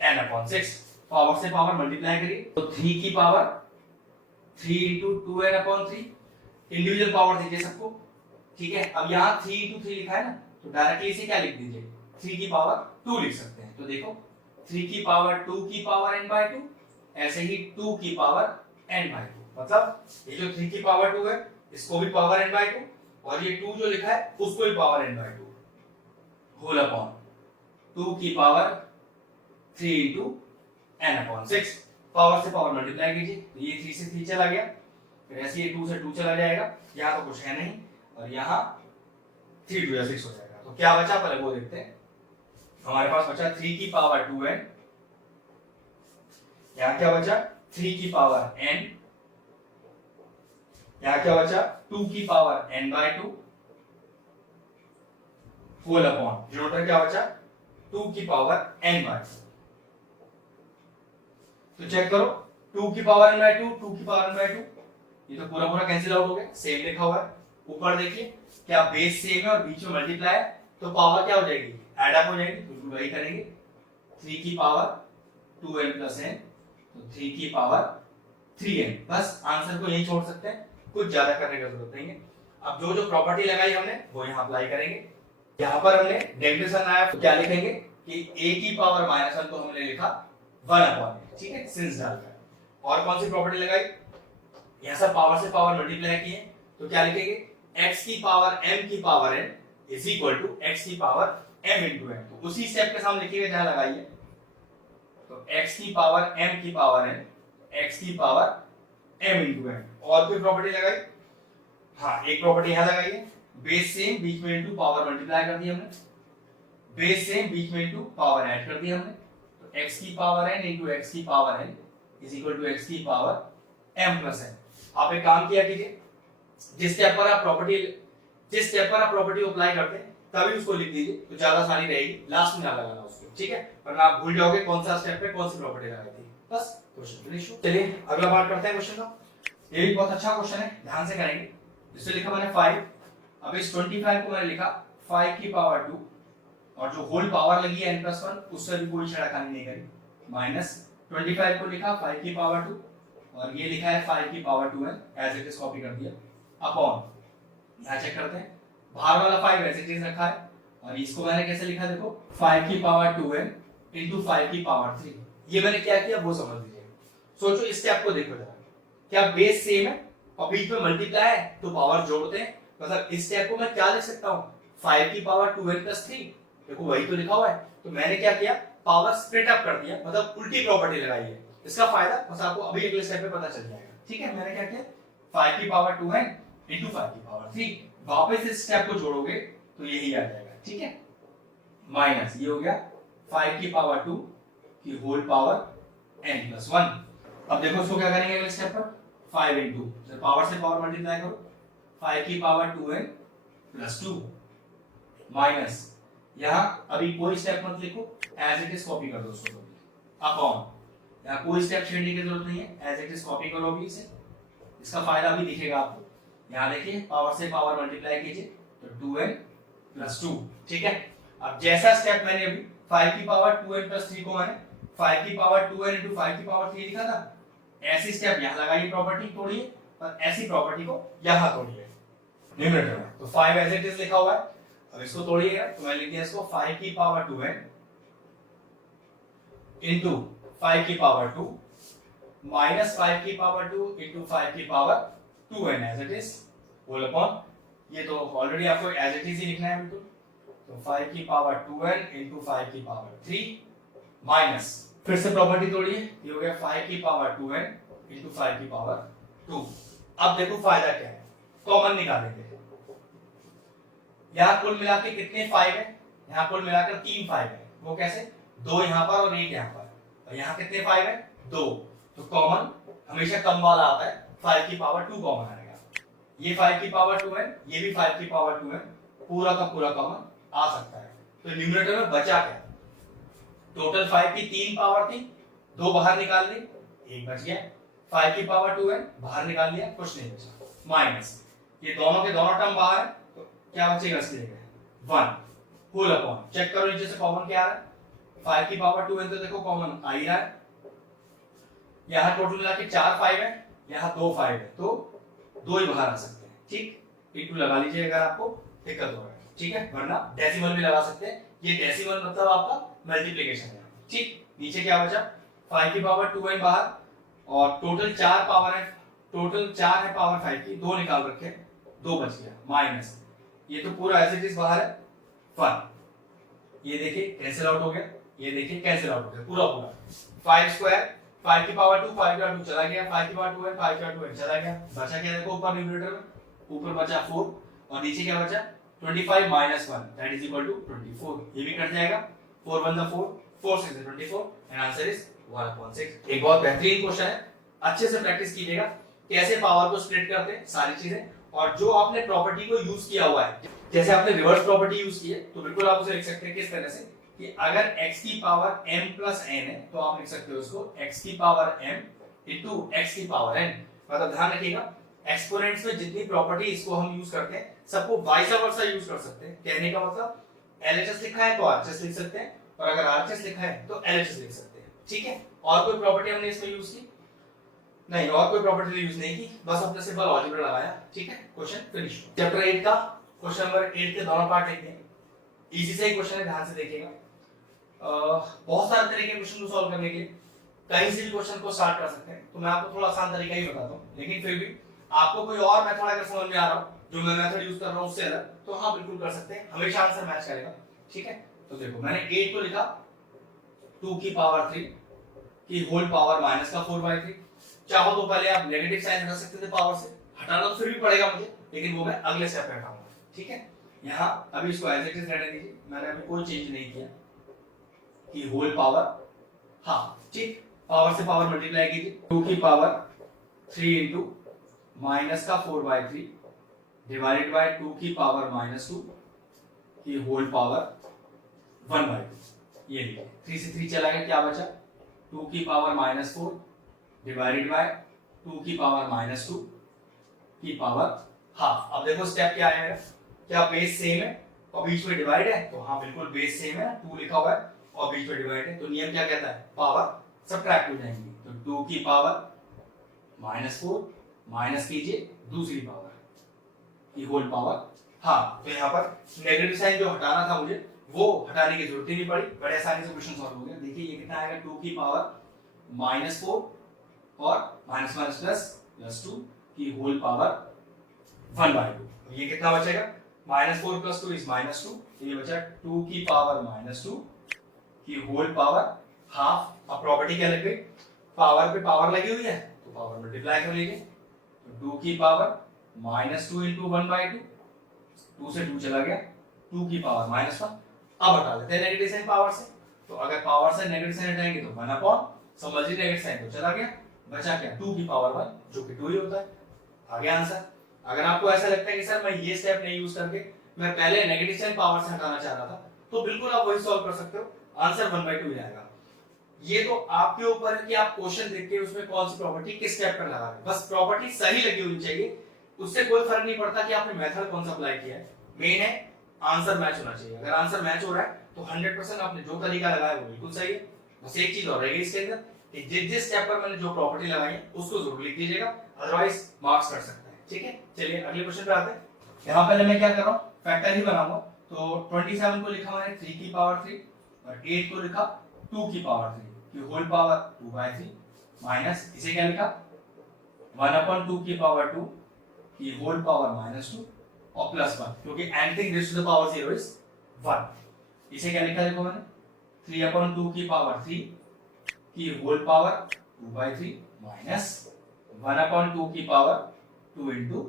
n/6। पावर से पावर मल्टीप्लाई करिए तो 3 की power 3 into 2n/3, individual power दीजिए सबको। ठीक है, अब यहाँ 3 into 3 लिखा है ना, तो डायरेक्टली इसे क्या लिख दीजिए, 3 की पावर 2 लिख सकते हैं। तो देखो 3 की पावर 2 की पावर n/2, ऐसे ही 2 की पावर n/2, मतलब ये जो 3 की पावर 2 है इसको भी पावर n/2 और ये 2 जो लिखा है उसको भी पावर n/2 होल अपॉन 2 की पावर 3 into n/6। पावर से पावर मल्टीप्लाई कीजिए तो ये 3 से 3 चला गया, फिर ऐसे ये 2 से 2 चला जाएगा, यहाँ तो कुछ है नहीं, और यहाँ 3 2 6 हो जाएगा। तो क्या बचा पहले वो देखते हैं। हमारे पास बचा 3 की पावर 2n, यहाँ क्या बचा 3 की पावर n, यहाँ क्या बचा 2 की power n/2 whole upon denominator क्या बचा 2 की पावर n/2। तो चेक करो 2 की पावर n/2, 2 की पावर n/2, ये तो पूरा पूरा कैंसिल आउट हो गया, सेम लिखा हुआ है। ऊपर देखिए क्या बेस सेम है और बीच में मल्टीप्लाई है, तो पावर क्या हो जाएगी, ऐड अप हो जाएगी। बिल्कुल वही करेंगे, 3 की पावर 2n + n, तो 3 की पावर 3n। बस आंसर को यही छोड़ सकते हैं, कुछ ज्यादा करने की जरूरत नहीं है। अब जो जो प्रॉपर्टी लगाई हमने वो यहाँ अप्लाई करेंगे। यहाँ पर हमने नेगेटिव साइन आया तो क्या लिखेंगे कि a की पावर -1 को हमने लिखा 1/n, ठीक है, सिंस डालकर। और कौन सी प्रॉपर्टी लगाई, यहां सब पावर से पावर मल्टीप्लाई किए तो क्या लिखेंगे x की पावर m की power n is equal to x की पावर m into n। तो उसी स्टेप के सामने लिखिएगा जहां लगाइए, तो x की पावर m की पावर n, x की पावर m into n। और कोई प्रॉपर्टी लगाई, हाँ एक प्रॉपर्टी यहां लगाइए, बेस सेम बीच में इनटू पावर मल्टीप्लाई कर दी हमने, बेस सेम बीच में इनटू पावर ऐड कर दी हमने, तो x की पावर n into x की power n is equal to x की पावर m plus n। आप एक काम किया कीजिए, जिस स्टेप पर आप प्रॉपर्टी अप्लाई करते हैं तभी उसको लिख दीजिए, तो ज्यादा आसानी रहेगी, लास्ट में ना लगाना उसको, ठीक है, वरना आप भूल जाओगे कौन सा स्टेप पे कौन सी प्रॉपर्टी लगाई थी। बस क्वेश्चन फिनिश हो। चलिए अगला पार्ट करते हैं क्वेश्चन का। ये भी बहुत अच्छा क्वेश्चन है, ध्यान से करेंगे। इससे लिखा मैंने 5, अब इस 25 को मैंने लिखा 5 की पावर 2 और जो होल पावर लगी है n+1 उससे भी कोई छेड़खानी नहीं करी, माइनस 25 को लिखा 5 की पावर 2 और ये लिखा है 5 की power 2n, as it is copy कर दिया, अपॉन यहाँ चेक करते हैं, बाहर वाला 5 एज इट इज रखा है और इसको मैंने कैसे लिखा, देखो 5 की पावर 2n into 5 की पावर 3। ये मैंने क्या किया वो समझ लीजिए। सोचो इस स्टेप को देखो जरा, क्या बेस सेम है और बीच में मल्टीप्लाई है तो पावर जोड़ते हैं, मतलब इस स्टेप को मैं क्या लिख सकता हूँ 5 की पावर 2n + 3, देखो वही तो लिखा हुआ है। तो मैंने क्या किया, पावर स्प्लिट अप कर दिया, मतलब उल्टी प्रॉपर्टी लगाई है। इसका फायदा बस आपको अभी अगले स्टेप पे पता चल जाएगा, ठीक है। मैंने क्या किया 5 की पावर 2n into 5 की पावर 3, वापस इस स्टेप को जोड़ोगे तो यही आ जाएगा, ठीक है, माइनस ये हो गया 5 की पावर 2 की होल पावर n+1। अब देखो इसको क्या करेंगे अगले स्टेप पर, 5 into जब पावर से पावर मल्टीप्लाई करो 5 की पावर 2n + 2 माइनस यहाँ अभी कोई स्टेप मत लिखो, एज इट इज कॉपी कर दो उसको, अपॉन यहाँ कोई स्टेप छेड़ने की जरूरत नहीं है, एज इट इज कॉपी करो अभी इसे। इसका फायदा भी दिखेगा आपको, यहाँ देखिए पावर से पावर मल्टीप्लाई कीजिए तो 2n + 2, ठीक है। अब जैसा स्टेप मैंने अभी 5 की पावर 2n + 3 को मैंने 5 की पावर 2n into 5 की पावर 3 लिखा था, ऐसी स्टेप यहाँ लगाइए, प्रॉपर्टी तोड़िए और ऐसी प्रॉपर्टी को यहाँ तोड़िए न्यूमरेटर में। तो 5 एज इट इज लिखा हुआ है, अब इसको तोड़िएगा तो मैं लिख दिया इसको 5 की पावर 2n इंटू 5 की पावर 2 माइनस 5 की पावर 2 इंटू 5 की power 2n as it is whole upon, ये तो ऑलरेडी आपको एज इट इज ही लिखना है बिल्कुल, तो 5 की पावर 2n इंटू 5 की पावर 3 माइनस, फिर से प्रॉपर्टी तोड़िए, ये हो गया 5 की पावर 2n इंटू 5 की पावर 2। अब देखो फायदा क्या है, कॉमन निकालेंगे। यहाँ कुल मिला के कितने 5 है, यहाँ कुल मिलाकर 3 5 है, वो कैसे, 2 यहाँ पर और 1 यहाँ पर, और यहाँ कितने 5 है, 2, तो कॉमन हमेशा कम वाला आता है, 5 की पावर 2 कॉमन आएगा, ये 5 की पावर 2 है, ये भी 5 की पावर 2 है, पूरा का पूरा कॉमन आ सकता है। तो न्यूमरेटर में बचा क्या, टोटल 5 की 3 पावर थी, 2 बाहर निकाल ली, 1 बच गया, 5 की पावर 2 है, बाहर निकाल लिया, कुछ नहीं बचा, माइनस, ये दोनों के दोनों टर्म बाहर है, तो क्या बचेगा इसके लिए 1 होल अपॉन, चेक करो नीचे से कॉमन क्या आ रहा है, 5 की पावर 2 है तो देखो कॉमन आ ही रहा है, यहाँ टोटल मिला के 4 5 है, यहाँ 2 5 है, तो 2 ही बाहर आ सकते हैं, ठीक, इंटू लगा लीजिए अगर आपको दिक्कत हो रहा है, ठीक है, वरना डेसिमल भी लगा सकते हैं, ये डेसिमल मतलब आपका मल्टीप्लिकेशन है, ठीक। नीचे क्या बचा, 5 की पावर 2n बाहर, और टोटल 4 पावर है, टोटल 4 है पावर 5 की, 2 निकाल रखे, 2 बच गया, माइनस, ये तो पूरा एज इट इज बाहर है 1, ये देखिए कैंसिल आउट हो गया, ये देखिए कैंसिल आउट हो गया पूरा पूरा, 5 स्क्वायर 5 की पावर 2 5 का 2 चला गया, 5 की पावर 2 है 5 का 2 है चला गया, बचा क्या देखो ऊपर न्यूमरेटर में, ऊपर बचा 4 और नीचे क्या बचा 25 minus 1 that is equal to 24, ये भी कट जाएगा, 4 1 4 4 6 24 एंड आंसर इज 1/6। एक बहुत बेहतरीन क्वेश्चन है, अच्छे से प्रैक्टिस कीजिएगा कैसे पावर को स्प्लिट करते हैं सारी चीजें, और जो आपने प्रॉपर्टी को यूज किया हुआ है, जैसे आपने रिवर्स प्रॉपर्टी यूज की है तो बिल्कुल आप उसे लिख सकते हैं किस तरह से कि अगर x की पावर m प्लस n है तो आप लिख सकते हो इसको x की पावर m इनटू x की पावर n, मतलब ध्यान रखिएगा एक्सपोनेंट्स में जितनी प्रॉपर्टी इसको हम यूज करते हैं सबको वाइस वर्सा यूज कर सकते हैं, कहने का मतलब LHS लिखा है तो RHS लिख सकते हैं, और अगर RHS लिखा है तो LHS लिख सकते हैं, ठीक है। और कोई प्रॉपर्टी हमने इसमें यूज की नहीं, और कोई प्रॉपर्टी यूज नहीं की, बस हमने सिंपल अलजेब्रा लगाया, ठीक है, क्वेश्चन फिनिश। चैप्टर 8 का क्वेश्चन नंबर 8 के दोनों पार्ट लिखते हैं, इजी से ही क्वेश्चन है, ध्यान से देखिएगा। बहुत सारे तरीके के क्वेश्चन को सॉल्व करने के लिए कहीं से भी क्वेश्चन को स्टार्ट कर सकते हैं, तो मैं आपको थोड़ा आसान तरीका ही बताता हूँ, लेकिन फिर भी आपको कोई और मेथड अगर समझ में आ रहा हो जो मैं मेथड यूज कर रहा हूँ उससे अलग, तो हाँ बिल्कुल कर सकते हैं, हमेशा आंसर मैच करेगा, ठीक है। तो देखो मैंने 8 को लिखा 2 की पावर 3 की होल पावर माइनस का 4/3, चाहो तो पहले आप नेगेटिव साइन रख सकते थे पावर से, हटाना तो फिर भी पड़ेगा मुझे, लेकिन वो मैं अगले स्टेप पे हटाऊंगा, ठीक है। यहाँ अभी इसको एज इट इज रहने दीजिए, मैंने अभी कोई चेंज नहीं किया कि होल पावर, हाँ ठीक, पावर से पावर मल्टीप्लाई कीजिए, 2 की पावर 3 इंटू माइनस का 4/3 डिवाइडेड बाय 2 की पावर -2 की होल पावर 1/2, ये लीजिए 3 से 3 चला गया, क्या बचा 2 की पावर -4 डिवाइडेड बाय 2 की पावर -2 की पावर हाफ। अब देखो स्टेप क्या है मेरा, क्या बेस सेम है और बीच में डिवाइड है, तो हाँ बिल्कुल बेस सेम है, 2 लिखा हुआ है और बीच में डिवाइड है, तो नियम क्या कहता है पावर सबट्रैक्ट हो जाएंगी, तो 2 की पावर -4 माइनस कीजिए दूसरी पावर की होल पावर, हाँ तो यहाँ पर नेगेटिव साइन जो हटाना था मुझे वो हटाने की जरूरत ही नहीं पड़ी, बड़े आसानी से क्वेश्चन सॉल्व हो गया। देखिए ये कितना आएगा 2 की पावर -4 और माइनस माइनस प्लस 2 की होल पावर 1/2, ये कितना बचेगा -4 + 2 इज -2, ये बचा 2 की पावर -2 की होल पावर हाफ। अब प्रॉपर्टी क्या लग गई, पावर पे पावर लगी हुई है तो पावर मल्टीप्लाई कर लीजिए, तो 2 की पावर -2 इंटू 1/2, 2 से 2 चला गया, 2 की पावर -1। अब हटा देते हैं नेगेटिव साइन पावर से, तो अगर पावर से नेगेटिव साइन हटाएंगे तो 1/, समझिए नेगेटिव साइन तो चला गया, बचा क्या 2 की पावर 1 जो कि 2 ही होता है, आ गया आंसर। अगर आपको ऐसा लगता है कि सर मैं ये स्टेप नहीं यूज करके मैं पहले नेगेटिव साइन पावर से हटाना चाह रहा था, तो बिल्कुल आप वही सॉल्व कर सकते हो, आंसर 1/2 ही आएगा। ये तो आपके ऊपर है कि आप क्वेश्चन देख के उसमें कौन सी प्रॉपर्टी किस स्टेप पर लगा रहे हैं, बस प्रॉपर्टी सही लगी होनी चाहिए, उससे कोई फर्क नहीं पड़ता कि आपने मेथड कौन सा अप्लाई किया है, मेन है आंसर मैच होना चाहिए। अगर आंसर मैच हो रहा है तो 100% आपने जो तरीका लगाया वो बिल्कुल सही है। बस एक चीज और रहेगी इसके अंदर कि जिस स्टेप पर मैंने जो प्रॉपर्टी लगाई है उसको जरूर लिख दीजिएगा, अदरवाइज मार्क्स कट सकता है, ठीक है। चलिए अगले क्वेश्चन पे आते हैं। यहाँ पहले मैं क्या कर रहा हूँ, फैक्टर ही बनाऊंगा, तो 27 को लिखा मैंने 3 की पावर 3 और 8 को लिखा 2 की पावर 3, की होल पावर 2/3 माइनस इसे क्या लिखा 1/2 की पावर 2 की होल पावर -2 और +1 क्योंकि anything raise to the power 0 is 1। इसे क्या लिखा देखो मैंने 3/2 की पावर 3 की होल पावर 2/3 माइनस 1/2 की पावर 2 into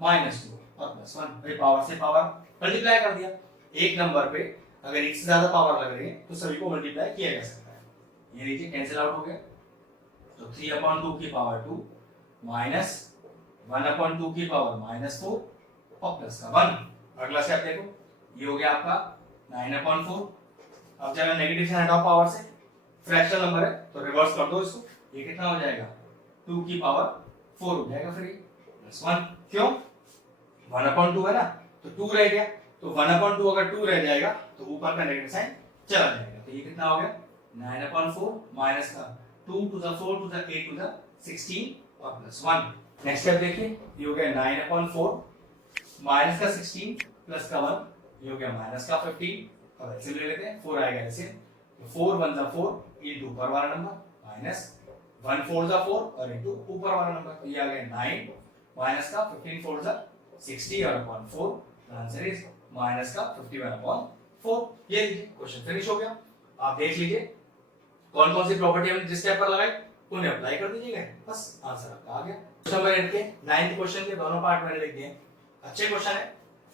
-2 और +1। भाई पावर से पावर मल्टीप्लाई कर दिया। एक नंबर पे अगर एक से ज्यादा पावर लग रही है तो सभी को मल्टीप्लाई किया जा सकता है। ये नीचे कैंसिल आउट हो गया तो 3/2 की पावर 2 माइनस 1/2 की पावर -4 और प्लस का 1। अगला स्टेप देखो ये हो गया आपका 9/4। अब जब नेगेटिव साइन हटाओ पावर से फ्रैक्शनल नंबर है तो रिवर्स कर दो इसको। ये कितना हो जाएगा 2 की पावर 4 हो जाएगा फिर +1। क्यों 1/2 है ना तो 2 रह गया तो 1/2 अगर 2 रह जाएगा तो ऊपर का नेगेटिव साइन चला जाएगा। तो ये कितना हो गया 9/4 माइनस का 2 to the 4 to the 8 to the 16 और +1। नेक्स्ट स्टेप देखिए ये हो गया 9/4 माइनस का 16 प्लस का 1 ये हो गया माइनस का 15। अब एलसीएम ले लेते हैं 4 आएगा एलसीएम तो 4 1 जा 4 इनटू ऊपर वाला नंबर माइनस 1 4 जा 4 और इनटू ऊपर वाला नंबर तो ये आ गया 9 माइनस का 15 4 जा 60 और अपॉन 4 आंसर इज माइनस का 51/4। ये लीजिए क्वेश्चन फिनिश हो गया। आप देख लीजिए कौन कौन सी प्रॉपर्टी हमने जिस स्टेप पर लगाई उन्हें अप्लाई कर दीजिएगा बस आंसर आपका आ गया। क्वेश्चन नंबर 8 के 9th क्वेश्चन के दोनों पार्ट मैंने लिख दिए। अच्छे क्वेश्चन है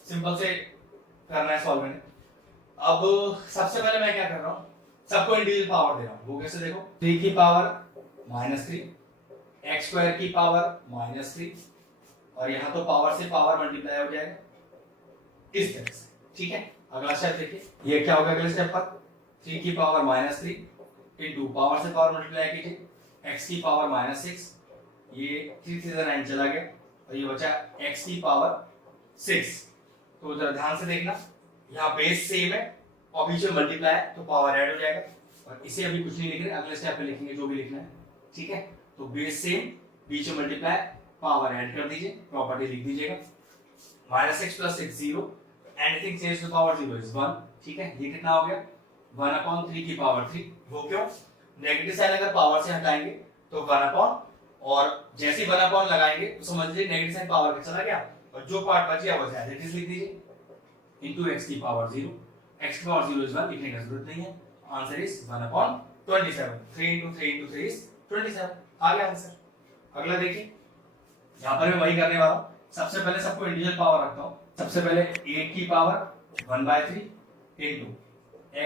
सिंपल से करना है सॉल्व मैंने। अब सबसे पहले मैं क्या कर रहा हूं सबको इंडिविजुअल पावर दे रहा हूं। वो कैसे देखो 3 की पावर -3 x² की पावर -3 और यहाँ तो पावर से पावर मल्टीप्लाई हो जाएगा इस तरह से। ठीक है अगला स्टेप देखिए ये क्या होगा अगले स्टेप पर 3 की पावर -3 इनटू पावर से पावर मल्टीप्लाई कीजिए x की पावर -6 ये 3 से 9 चला गया और ये बचा x की पावर 6। तो जरा ध्यान से देखना यहाँ बेस सेम है और बीच में मल्टीप्लाई है तो पावर ऐड हो जाएगा और इसे अभी कुछ नहीं लिख रहे अगले स्टेप पे लिखेंगे जो भी लिखना है। ठीक है तो बेस सेम बीच में मल्टीप्लाई पावर ऐड कर दीजिए प्रॉपर्टी लिख दीजिएगा -6 + 6 0 anything change to power 0 is 1। ठीक है ये कितना हो गया 1/3 की पावर 3। वो क्यों नेगेटिव साइन अगर पावर से हटाएंगे तो 1/, और जैसे ही 1/, लगाएंगे तो समझ लीजिए नेगेटिव साइन पावर पे चला गया और जो पार्ट बच गया वो एज इट इज लिख दीजिए इनटू x की पावर 0। x की पावर 0 इज 1 लिखने की जरूरत नहीं है answer is 1/27। 3 into 3 into 3 is 27 आ गया आंसर। अगला देखिए यहाँ पर मैं वही करने वाला हूँ। सबसे पहले सबको इंडिविजुअल पावर रखता हूँ। सबसे पहले 8 की पावर 1/3 इनटू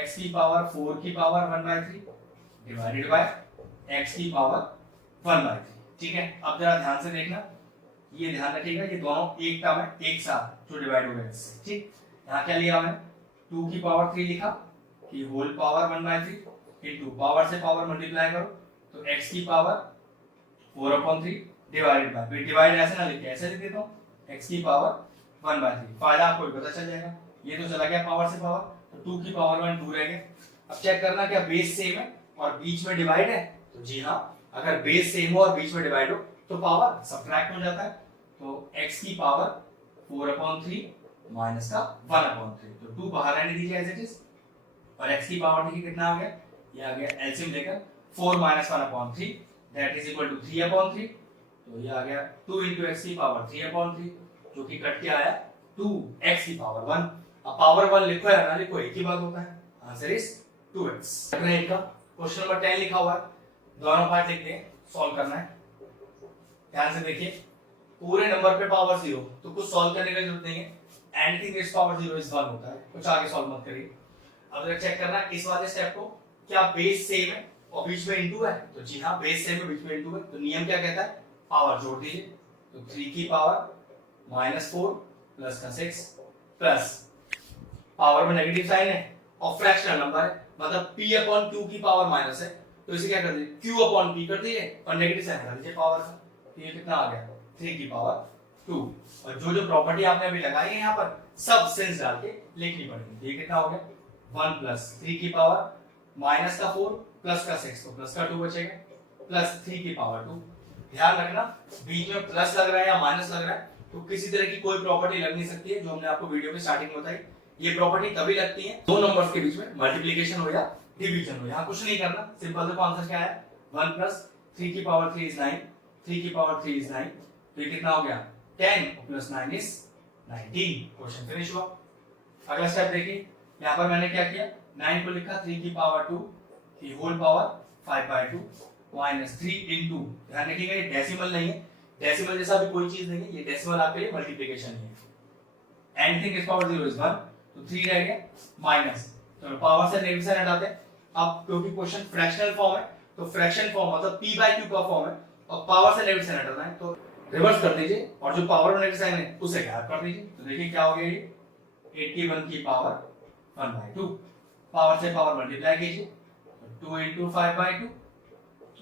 x की पावर 4 की पावर 1/3 डिवाइडेड बाय x की पावर 1/3। ठीक है अब जरा ध्यान से देखना ये ध्यान रखिएगा ये दोनों एक टर्म है एक साथ जो डिवाइड हो गए इससे। ठीक यहाँ क्या लिया मैंने 2 की पावर 3 लिखा कि होल पावर 1/3 इनटू पावर से पावर मल्टीप्लाई करो तो x की पावर 4/3 डिवाइडेड बाय डिवाइड ऐसे ना लिखे ऐसे लिख देता हूँ x की पावर 1/3। फायदा आपको पता चल जाएगा ये तो चला गया पावर से पावर तो 2 की पावर 1 2 रह गया। अब चेक करना क्या बेस सेम है और बीच में डिवाइड है तो जी हाँ अगर बेस सेम हो और बीच में डिवाइड हो तो पावर सब्ट्रैक्ट हो जाता है तो x की पावर 4/3 माइनस का 1/3 तो 2 बाहर रहने दीजिए एज इट इज और x की पावर देखिए कितना आ गया ये आ गया एलसीएम लेकर 4 - 1/3 दैट इज इक्वल टू 3/3 तो ये आ गया 2 into x की पावर 3/3 जो कि कट के आया 2x की पावर 1। अब पावर 1 लिखो या ना लिखो एक ही बात होता है आंसर इज 2x। का क्वेश्चन नंबर 10 लिखा हुआ है दोनों पार्ट लिखते हैं सॉल्व करना है। ध्यान से देखिए पूरे नंबर पे पावर 0 तो कुछ सॉल्व करने की जरूरत नहीं है एनीथिंग रेज़ पावर 0 इज 1 होता है कुछ आगे सॉल्व मत करिए। अब जरा चेक करना इस वाले स्टेप को क्या बेस सेम है और बीच में इनटू है तो जी हाँ बेस सेम है बीच में इनटू है तो नियम क्या कहता है पावर जोड़ दीजिए तो 3 की पावर -4 प्लस का 6 प्लस पावर में नेगेटिव साइन है और फ्रैक्शनल नंबर है मतलब p/q की पावर माइनस है तो इसे क्या कर दीजिए q/p कर दीजिए और नेगेटिव साइन हटा दीजिए पावर का तो ये कितना आ गया 3 की पावर 2 और जो जो प्रॉपर्टी आपने अभी लगाई है यहाँ पर सब सेंस डाल के लिखनी पड़ेगी। ये कितना हो गया 1 प्लस 3 की पावर माइनस का 4 प्लस का 6 तो प्लस का 2 बचेगा प्लस 3 की पावर 2। ध्यान रखना बीच में प्लस लग रहा है या माइनस लग रहा है तो किसी तरह की कोई प्रॉपर्टी लग नहीं सकती है जो हमने आपको वीडियो में स्टार्टिंग में बताई। ये प्रॉपर्टी तभी लगती है दो नंबर्स के बीच में मल्टीप्लिकेशन हो या डिवीजन हो, यहाँ कुछ नहीं करना, सिंपल देखो आंसर क्या है 1 प्लस 3 की पावर 3 इज 9, 3 की पावर 3 इज 9, तो ये कितना हो गया 10 प्लस 9 इज 19। क्वेश्चन फिनिश हुआ। अगला स्टेप देखिए, यहाँ पर मैंने क्या किया 9 को लिखा 3 की पावर 2 की होल पावर 5/2 माइनस 3 इंटू, ध्यान रखिएगा ये डेसिमल नहीं है, डेसिमल जैसा भी कोई चीज नहीं है, ये डेसिमल आपके लिए मल्टीप्लिकेशन है, एनीथिंग इज पावर 0 इज 1, तो 3 रह गया माइनस, तो पावर से नेगेटिव साइन हटाते हैं। अब क्योंकि क्वेश्चन फ्रैक्शनल फॉर्म है तो फ्रैक्शन फॉर्म मतलब p/q का फॉर्म है और पावर से नेगेटिव साइन हटाना है, तो रिवर्स कर दीजिए और जो पावर में नेगेटिव साइन है उसे गायब कर दीजिए, तो देखिए क्या हो गया ये 81 की पावर 1/2, पावर से पावर मल्टीप्लाई कीजिए, 2 into 5/2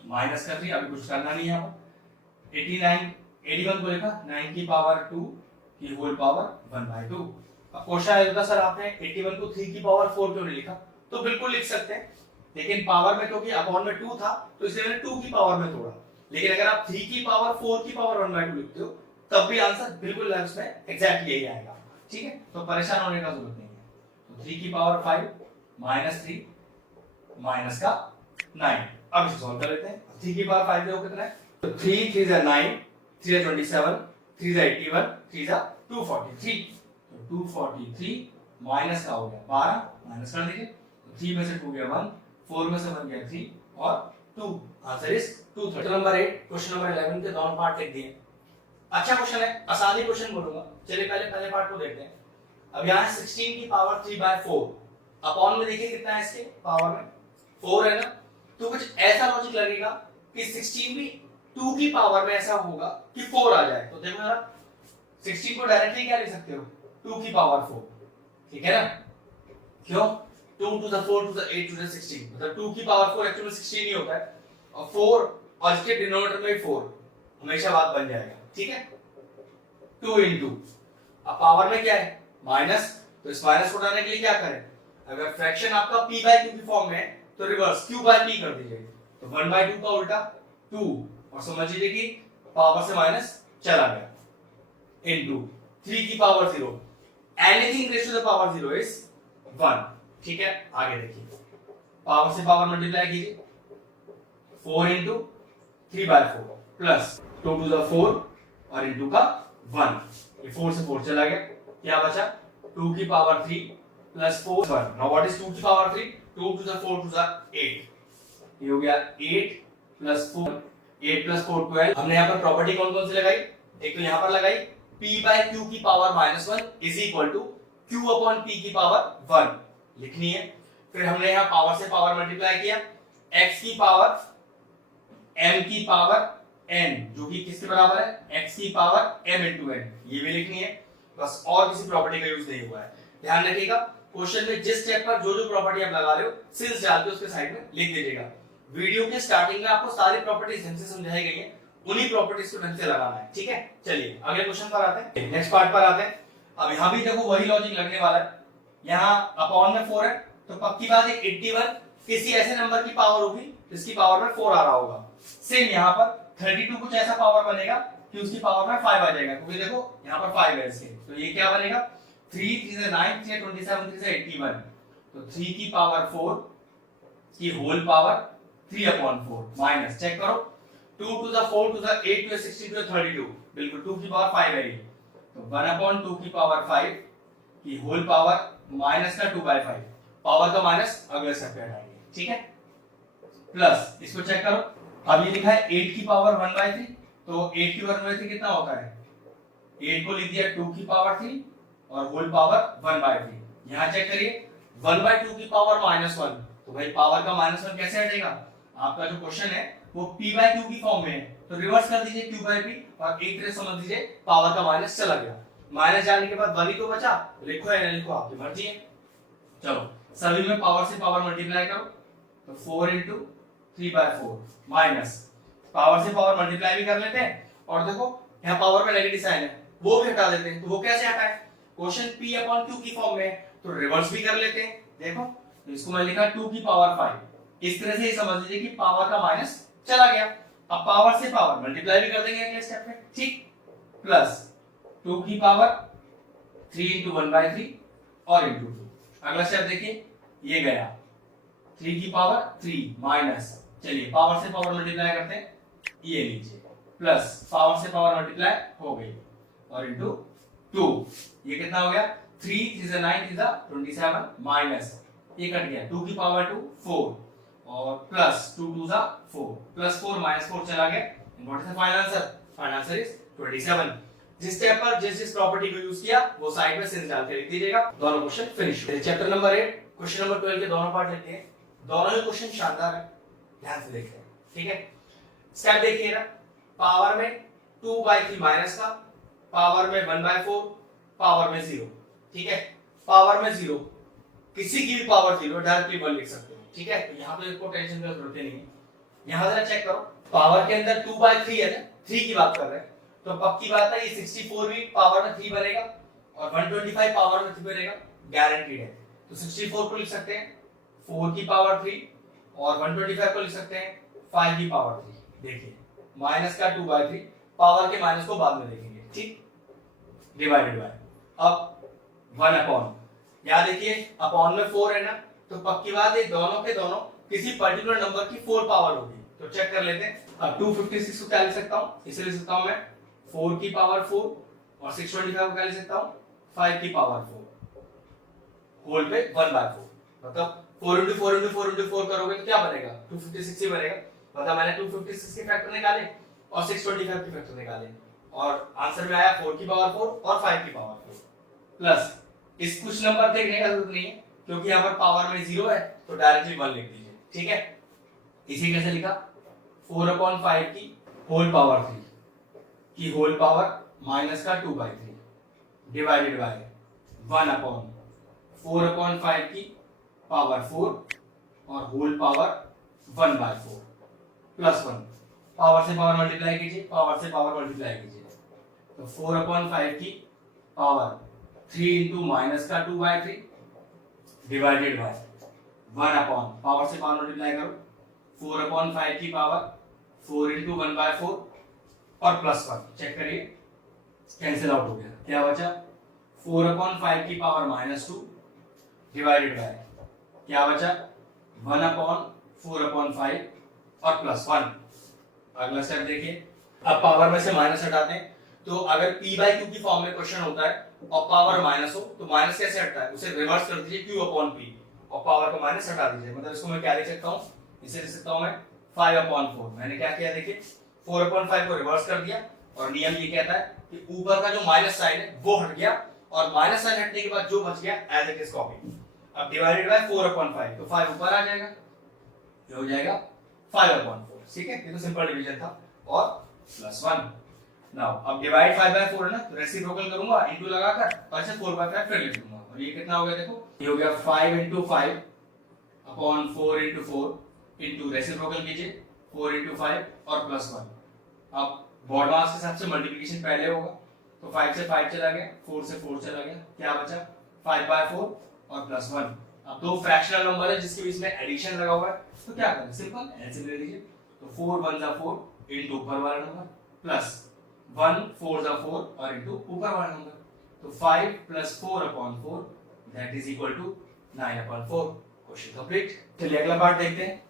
माइनस कर दिया, अभी कुछ करना नहीं है, 81 को लिखा 9 की पावर 2 की होल पावर 1/2। अब क्वेश्चन आया था सर आपने 81 को 3 की पावर 4 क्यों नहीं लिखा, तो बिल्कुल लिख सकते हैं, लेकिन पावर में क्योंकि अपॉन में 2 था तो इसलिए मैंने 2 की पावर में तोड़ा, लेकिन अगर आप 3 की पावर 4 की पावर 1/2 लिखते हो तब भी आंसर बिल्कुल उसमें एग्जैक्टली यही आएगा, ठीक है, तो परेशान होने का जरूरत नहीं है। तो 3 की पावर 5 माइनस 3 माइनस का 9, अब इसे सॉल्व कर लेते हैं। 3 की पावर 5 देखो कितना है, तो 3 3 जा 9, 3 जा 27, 3 जा 81, 3 जा 243, तो 243 माइनस का हो गया 12, माइनस कर दीजिए, तो 3 में से 2 गया 1, 4 में से 1 गया 3 और 2, answer is 230। Number 8 question number 11 के दोनों पार्ट लिख दिए। अच्छा क्वेश्चन है, आसानी क्वेश्चन बोलूंगा, चलिए पहले पार्ट को देखते हैं। अब यहाँ 16 की पावर 3/4 अपॉन में देखिए कितना है, इसके पावर में 4 है ना, तो कुछ ऐसा लॉजिक लगेगा कि 16 भी 2 की पावर में ऐसा होगा कि 4 आ जाए, तो देखो जरा 16 को डायरेक्टली क्या लिख सकते हो 2 की पावर 4, ठीक है ना, क्यों 2 to the 4 to the 8 to the 16, मतलब 2 की पावर 4 एक्चुअली 16 ही होता है और 4 और इसके डिनोमिनेटर में 4 हमेशा बात बन जाएगा, ठीक है, 2 into, अब पावर में क्या है माइनस, तो इस माइनस को हटाने के लिए क्या करें, अगर फ्रैक्शन आपका p/q की फॉर्म में है तो रिवर्स q/p कर दीजिए, तो 1/2 का उल्टा 2 और समझ लीजिए कि पावर से माइनस चला गया इनटू 3 की power 0, anything raise to the power 0 is 1, ठीक है। आगे देखिए पावर से पावर मल्टीप्लाई कीजिए, 4 into 3/4 प्लस 2 to the 4 और इनटू का 1, ये 4 से 4 चला गया, क्या बचा 2 की power 3 plus 4 1, now what is 2 की power 3, 2 to the 4 to the 8, ये हो गया 8 प्लस 4, 8 प्लस 4 12। हमने यहाँ पर प्रॉपर्टी कौन कौन सी लगाई, एक तो यहाँ पर लगाई p/q की power -1 is equal to q upon p की पावर 1 लिखनी है, फिर हमने यहाँ पावर से पावर मल्टीप्लाई किया, x की पावर m की पावर n जो कि किसके बराबर है x की पावर m into n, ये भी लिखनी है, बस और किसी प्रॉपर्टी का यूज नहीं हुआ है। ध्यान रखिएगा क्वेश्चन में जिस स्टेप पर जो जो प्रॉपर्टी आप लगा रहे हो सिंस डाल के उसके साइड में लिख दीजिएगा। वीडियो के स्टार्टिंग में आपको सारी प्रॉपर्टीज ढंग से समझाई गई है, उन्हीं प्रॉपर्टीज को ढंग से लगाना है, ठीक है। चलिए अगले क्वेश्चन पर आते हैं, नेक्स्ट पार्ट पर आते हैं। अब यहाँ भी देखो वही लॉजिक लगने वाला है, यहाँ अपॉन में 4 है तो पक्की बात है 81 किसी ऐसे नंबर की पावर होगी जिसकी पावर में 4 आ रहा होगा, सेम यहाँ पर 32 कुछ ऐसा पावर बनेगा कि उसकी पावर में 5 आ जाएगा, क्योंकि देखो यहाँ पर 5 है इसके, तो ये क्या बनेगा 3 3 से 9 3 27 3 से 81, तो 3 की पावर 4 की होल पावर 3/4 माइनस, चेक करो 2 to the 4 to the 8 to the 16 to the 32, बिल्कुल 2 की पावर 5 है ये, तो 1/2 की पावर 5 की होल पावर माइनस का 2/5, पावर का माइनस अगले स्टेप पे हटाएंगे, ठीक है, प्लस इसको चेक करो, अब ये लिखा है 8 की पावर 1/3, तो 8 की 1/3 कितना होता है, 8 को लिख दिया 2 की पावर 3 और होल पावर 1/3, यहाँ चेक करिए 1/2 की पावर -1, तो भाई पावर का -1 कैसे हटेगा, आपका जो क्वेश्चन है वो p/q की फॉर्म में है, तो रिवर्स कर दीजिए q/p और एक तरह समझ लीजिए पावर का माइनस चला गया, माइनस जाने के बाद 1 ही तो बचा, लिखो या नहीं लिखो आपकी मर्जी है। चलो सभी में पावर से पावर मल्टीप्लाई करो, तो 4 into 3/4 माइनस पावर से पावर मल्टीप्लाई भी कर लेते हैं और देखो यहाँ पावर में नेगेटिव साइन है वो भी हटा देते हैं, तो वो कैसे हटाए, क्वेश्चन p/q की फॉर्म में है तो रिवर्स भी कर लेते हैं, देखो तो इसको मैं लिखा 2 की पावर 5, इस तरह से ये समझ लीजिए कि पावर का माइनस चला गया, अब पावर से पावर मल्टीप्लाई भी कर देंगे अगले स्टेप में, ठीक, प्लस 2 की पावर 3 into 1/3 और into 2, अगला स्टेप देखिए ये गया 3 की पावर 3 माइनस, चलिए पावर से पावर मल्टीप्लाई करते हैं, ये लीजिए प्लस पावर से पावर मल्टीप्लाई हो गई और इनटू 2, ये कितना हो गया 3 3 9 3 27 माइनस ये कट गया 2 की पावर 2 4 और प्लस 2 2 4 प्लस 4 माइनस 4 चला गया। What is the final answer? Final answer is 27। जिस स्टेप पर जिस प्रॉपर्टी को यूज किया वो साइड में सिंस डाल के लिख दीजिएगा। दोनों क्वेश्चन फिनिश हुए। चैप्टर नंबर 8 क्वेश्चन नंबर 12 के दोनों पार्ट लेते हैं। दोनों ही क्वेश्चन शानदार है, ध्यान से देखते हैं, ठीक है। स्टेप देखिएगा, पावर में 2/3 माइनस का, पावर में 1/4, पावर में 0, ठीक है। पावर में 0, किसी की भी पावर 0 डायरेक्टली 1 लिख सकते हो, ठीक है। तो यहाँ पे इसको टेंशन की जरूरत नहीं है। यहाँ जरा चेक करो, पावर के अंदर 2/3 है ना, 3 की बात कर रहे हैं, तो पक्की बात है ये 64 भी पावर में 3 बनेगा और 125 पावर में 3 बनेगा, गारंटीड है। तो 64 को लिख सकते हैं 4 की पावर 3 और 125 को लिख सकते हैं 5 की पावर 3। देखिए माइनस का 2/3, पावर के माइनस को बाद में देखेंगे, ठीक। डिवाइडेड बाय अब 1 अपॉन, याद देखिए अपॉन में 4 है ना, तो पक्की बात है दोनों के दोनों किसी पर्टिकुलर नंबर की 4 पावर होगी। तो चेक कर लेते हैं। अब 256 को क्या लिख सकता हूं, इसे लिख सकता हूं मैं 4 की पावर 4 और 625 को क्या लिख सकता हूं 5 की पावर 4 होल पे 1/4। मतलब 4 into 4 into 4 into 4 करोगे तो क्या बनेगा 256 ही बनेगा। मतलब मैंने 256 के फैक्टर निकाले और 625 के फैक्टर निकाले और आंसर में आया 4 की पावर 4 और 5 की पावर 4 प्लस इस कुछ नंबर देखने का जरूरत नहीं है क्योंकि यहाँ पर पावर में 0 है तो डायरेक्टली 1 लिख दीजिए, ठीक है। इसे कैसे लिखा 4/5 की होल पावर 3 की होल पावर माइनस का 2/3 डिवाइडेड बाय 1/4/5 की पावर 4 और होल पावर 1/4 प्लस 1, पावर से पावर मल्टीप्लाई कीजिए, पावर से पावर मल्टीप्लाई कीजिए, तो 4/5 की पावर 3 इंटू माइनस का 2/3 डिवाइडेड बाय 1 पावर से पावर मल्टीप्लाई करो 4/5 की पावर 4 इंटू 1/4 और प्लस 1, चेक करिए कैंसिल आउट हो गया, क्या बचा 4/5 की पावर -2 डिवाइडेड बाय क्या बचा 1/4/5 और प्लस 1। अगला स्टेप देखिए, अब पावर में से माइनस हटाते हैं, तो अगर p/q की फॉर्म में क्वेश्चन होता है और पावर माइनस हो तो माइनस कैसे हटता है, उसे रिवर्स कर दीजिए q/p और पावर को माइनस हटा दीजिए। मतलब इसको मैं क्या लिख सकता हूं, इसे लिख सकता हूं मैं 5/4। मैंने क्या किया देखिए 4/5 को रिवर्स कर दिया और नियम ये कहता है कि ऊपर का जो माइनस साइन है वो हट गया और माइनस साइन हटने के बाद जो बच गया एज इट इज कॉपी। अब डिवाइडेड बाय 4/5 तो 5 ऊपर आ जाएगा, ये हो जाएगा 5/4, ठीक है। ये तो सिंपल डिवीजन था और प्लस 1। नाउ अब डिवाइड 5/4 है ना, तो रेसिप्रोकल करूंगा इनटू लगाकर और ऐसे 4/5 फिर लिख दूंगा और ये कितना हो गया देखो, ये हो गया 5 × 5 अपॉन 4 × 4 इनटू रेसिप्रोकल कीजिए 4 × 5 और प्लस 1। अब बॉड मास के हिसाब से मल्टीप्लिकेशन पहले होगा तो 5 से 5 चला गया, 4 से 4 चला गया, क्या बचा 5/4 और प्लस 1। अब दो फ्रैक्शनल नंबर है जिसके बीच में एडिशन लगा हुआ है तो क्या करें, सिंपल एलसीएम ले लीजिए, तो 4 1 4 इनटू ऊपर वाला नंबर प्लस 1 4 4 और इनटू ऊपर वाला नंबर, तो 5 + 4/4 that is equal to 9/4। Question complete. चलिए अगला पार्ट देखते हैं,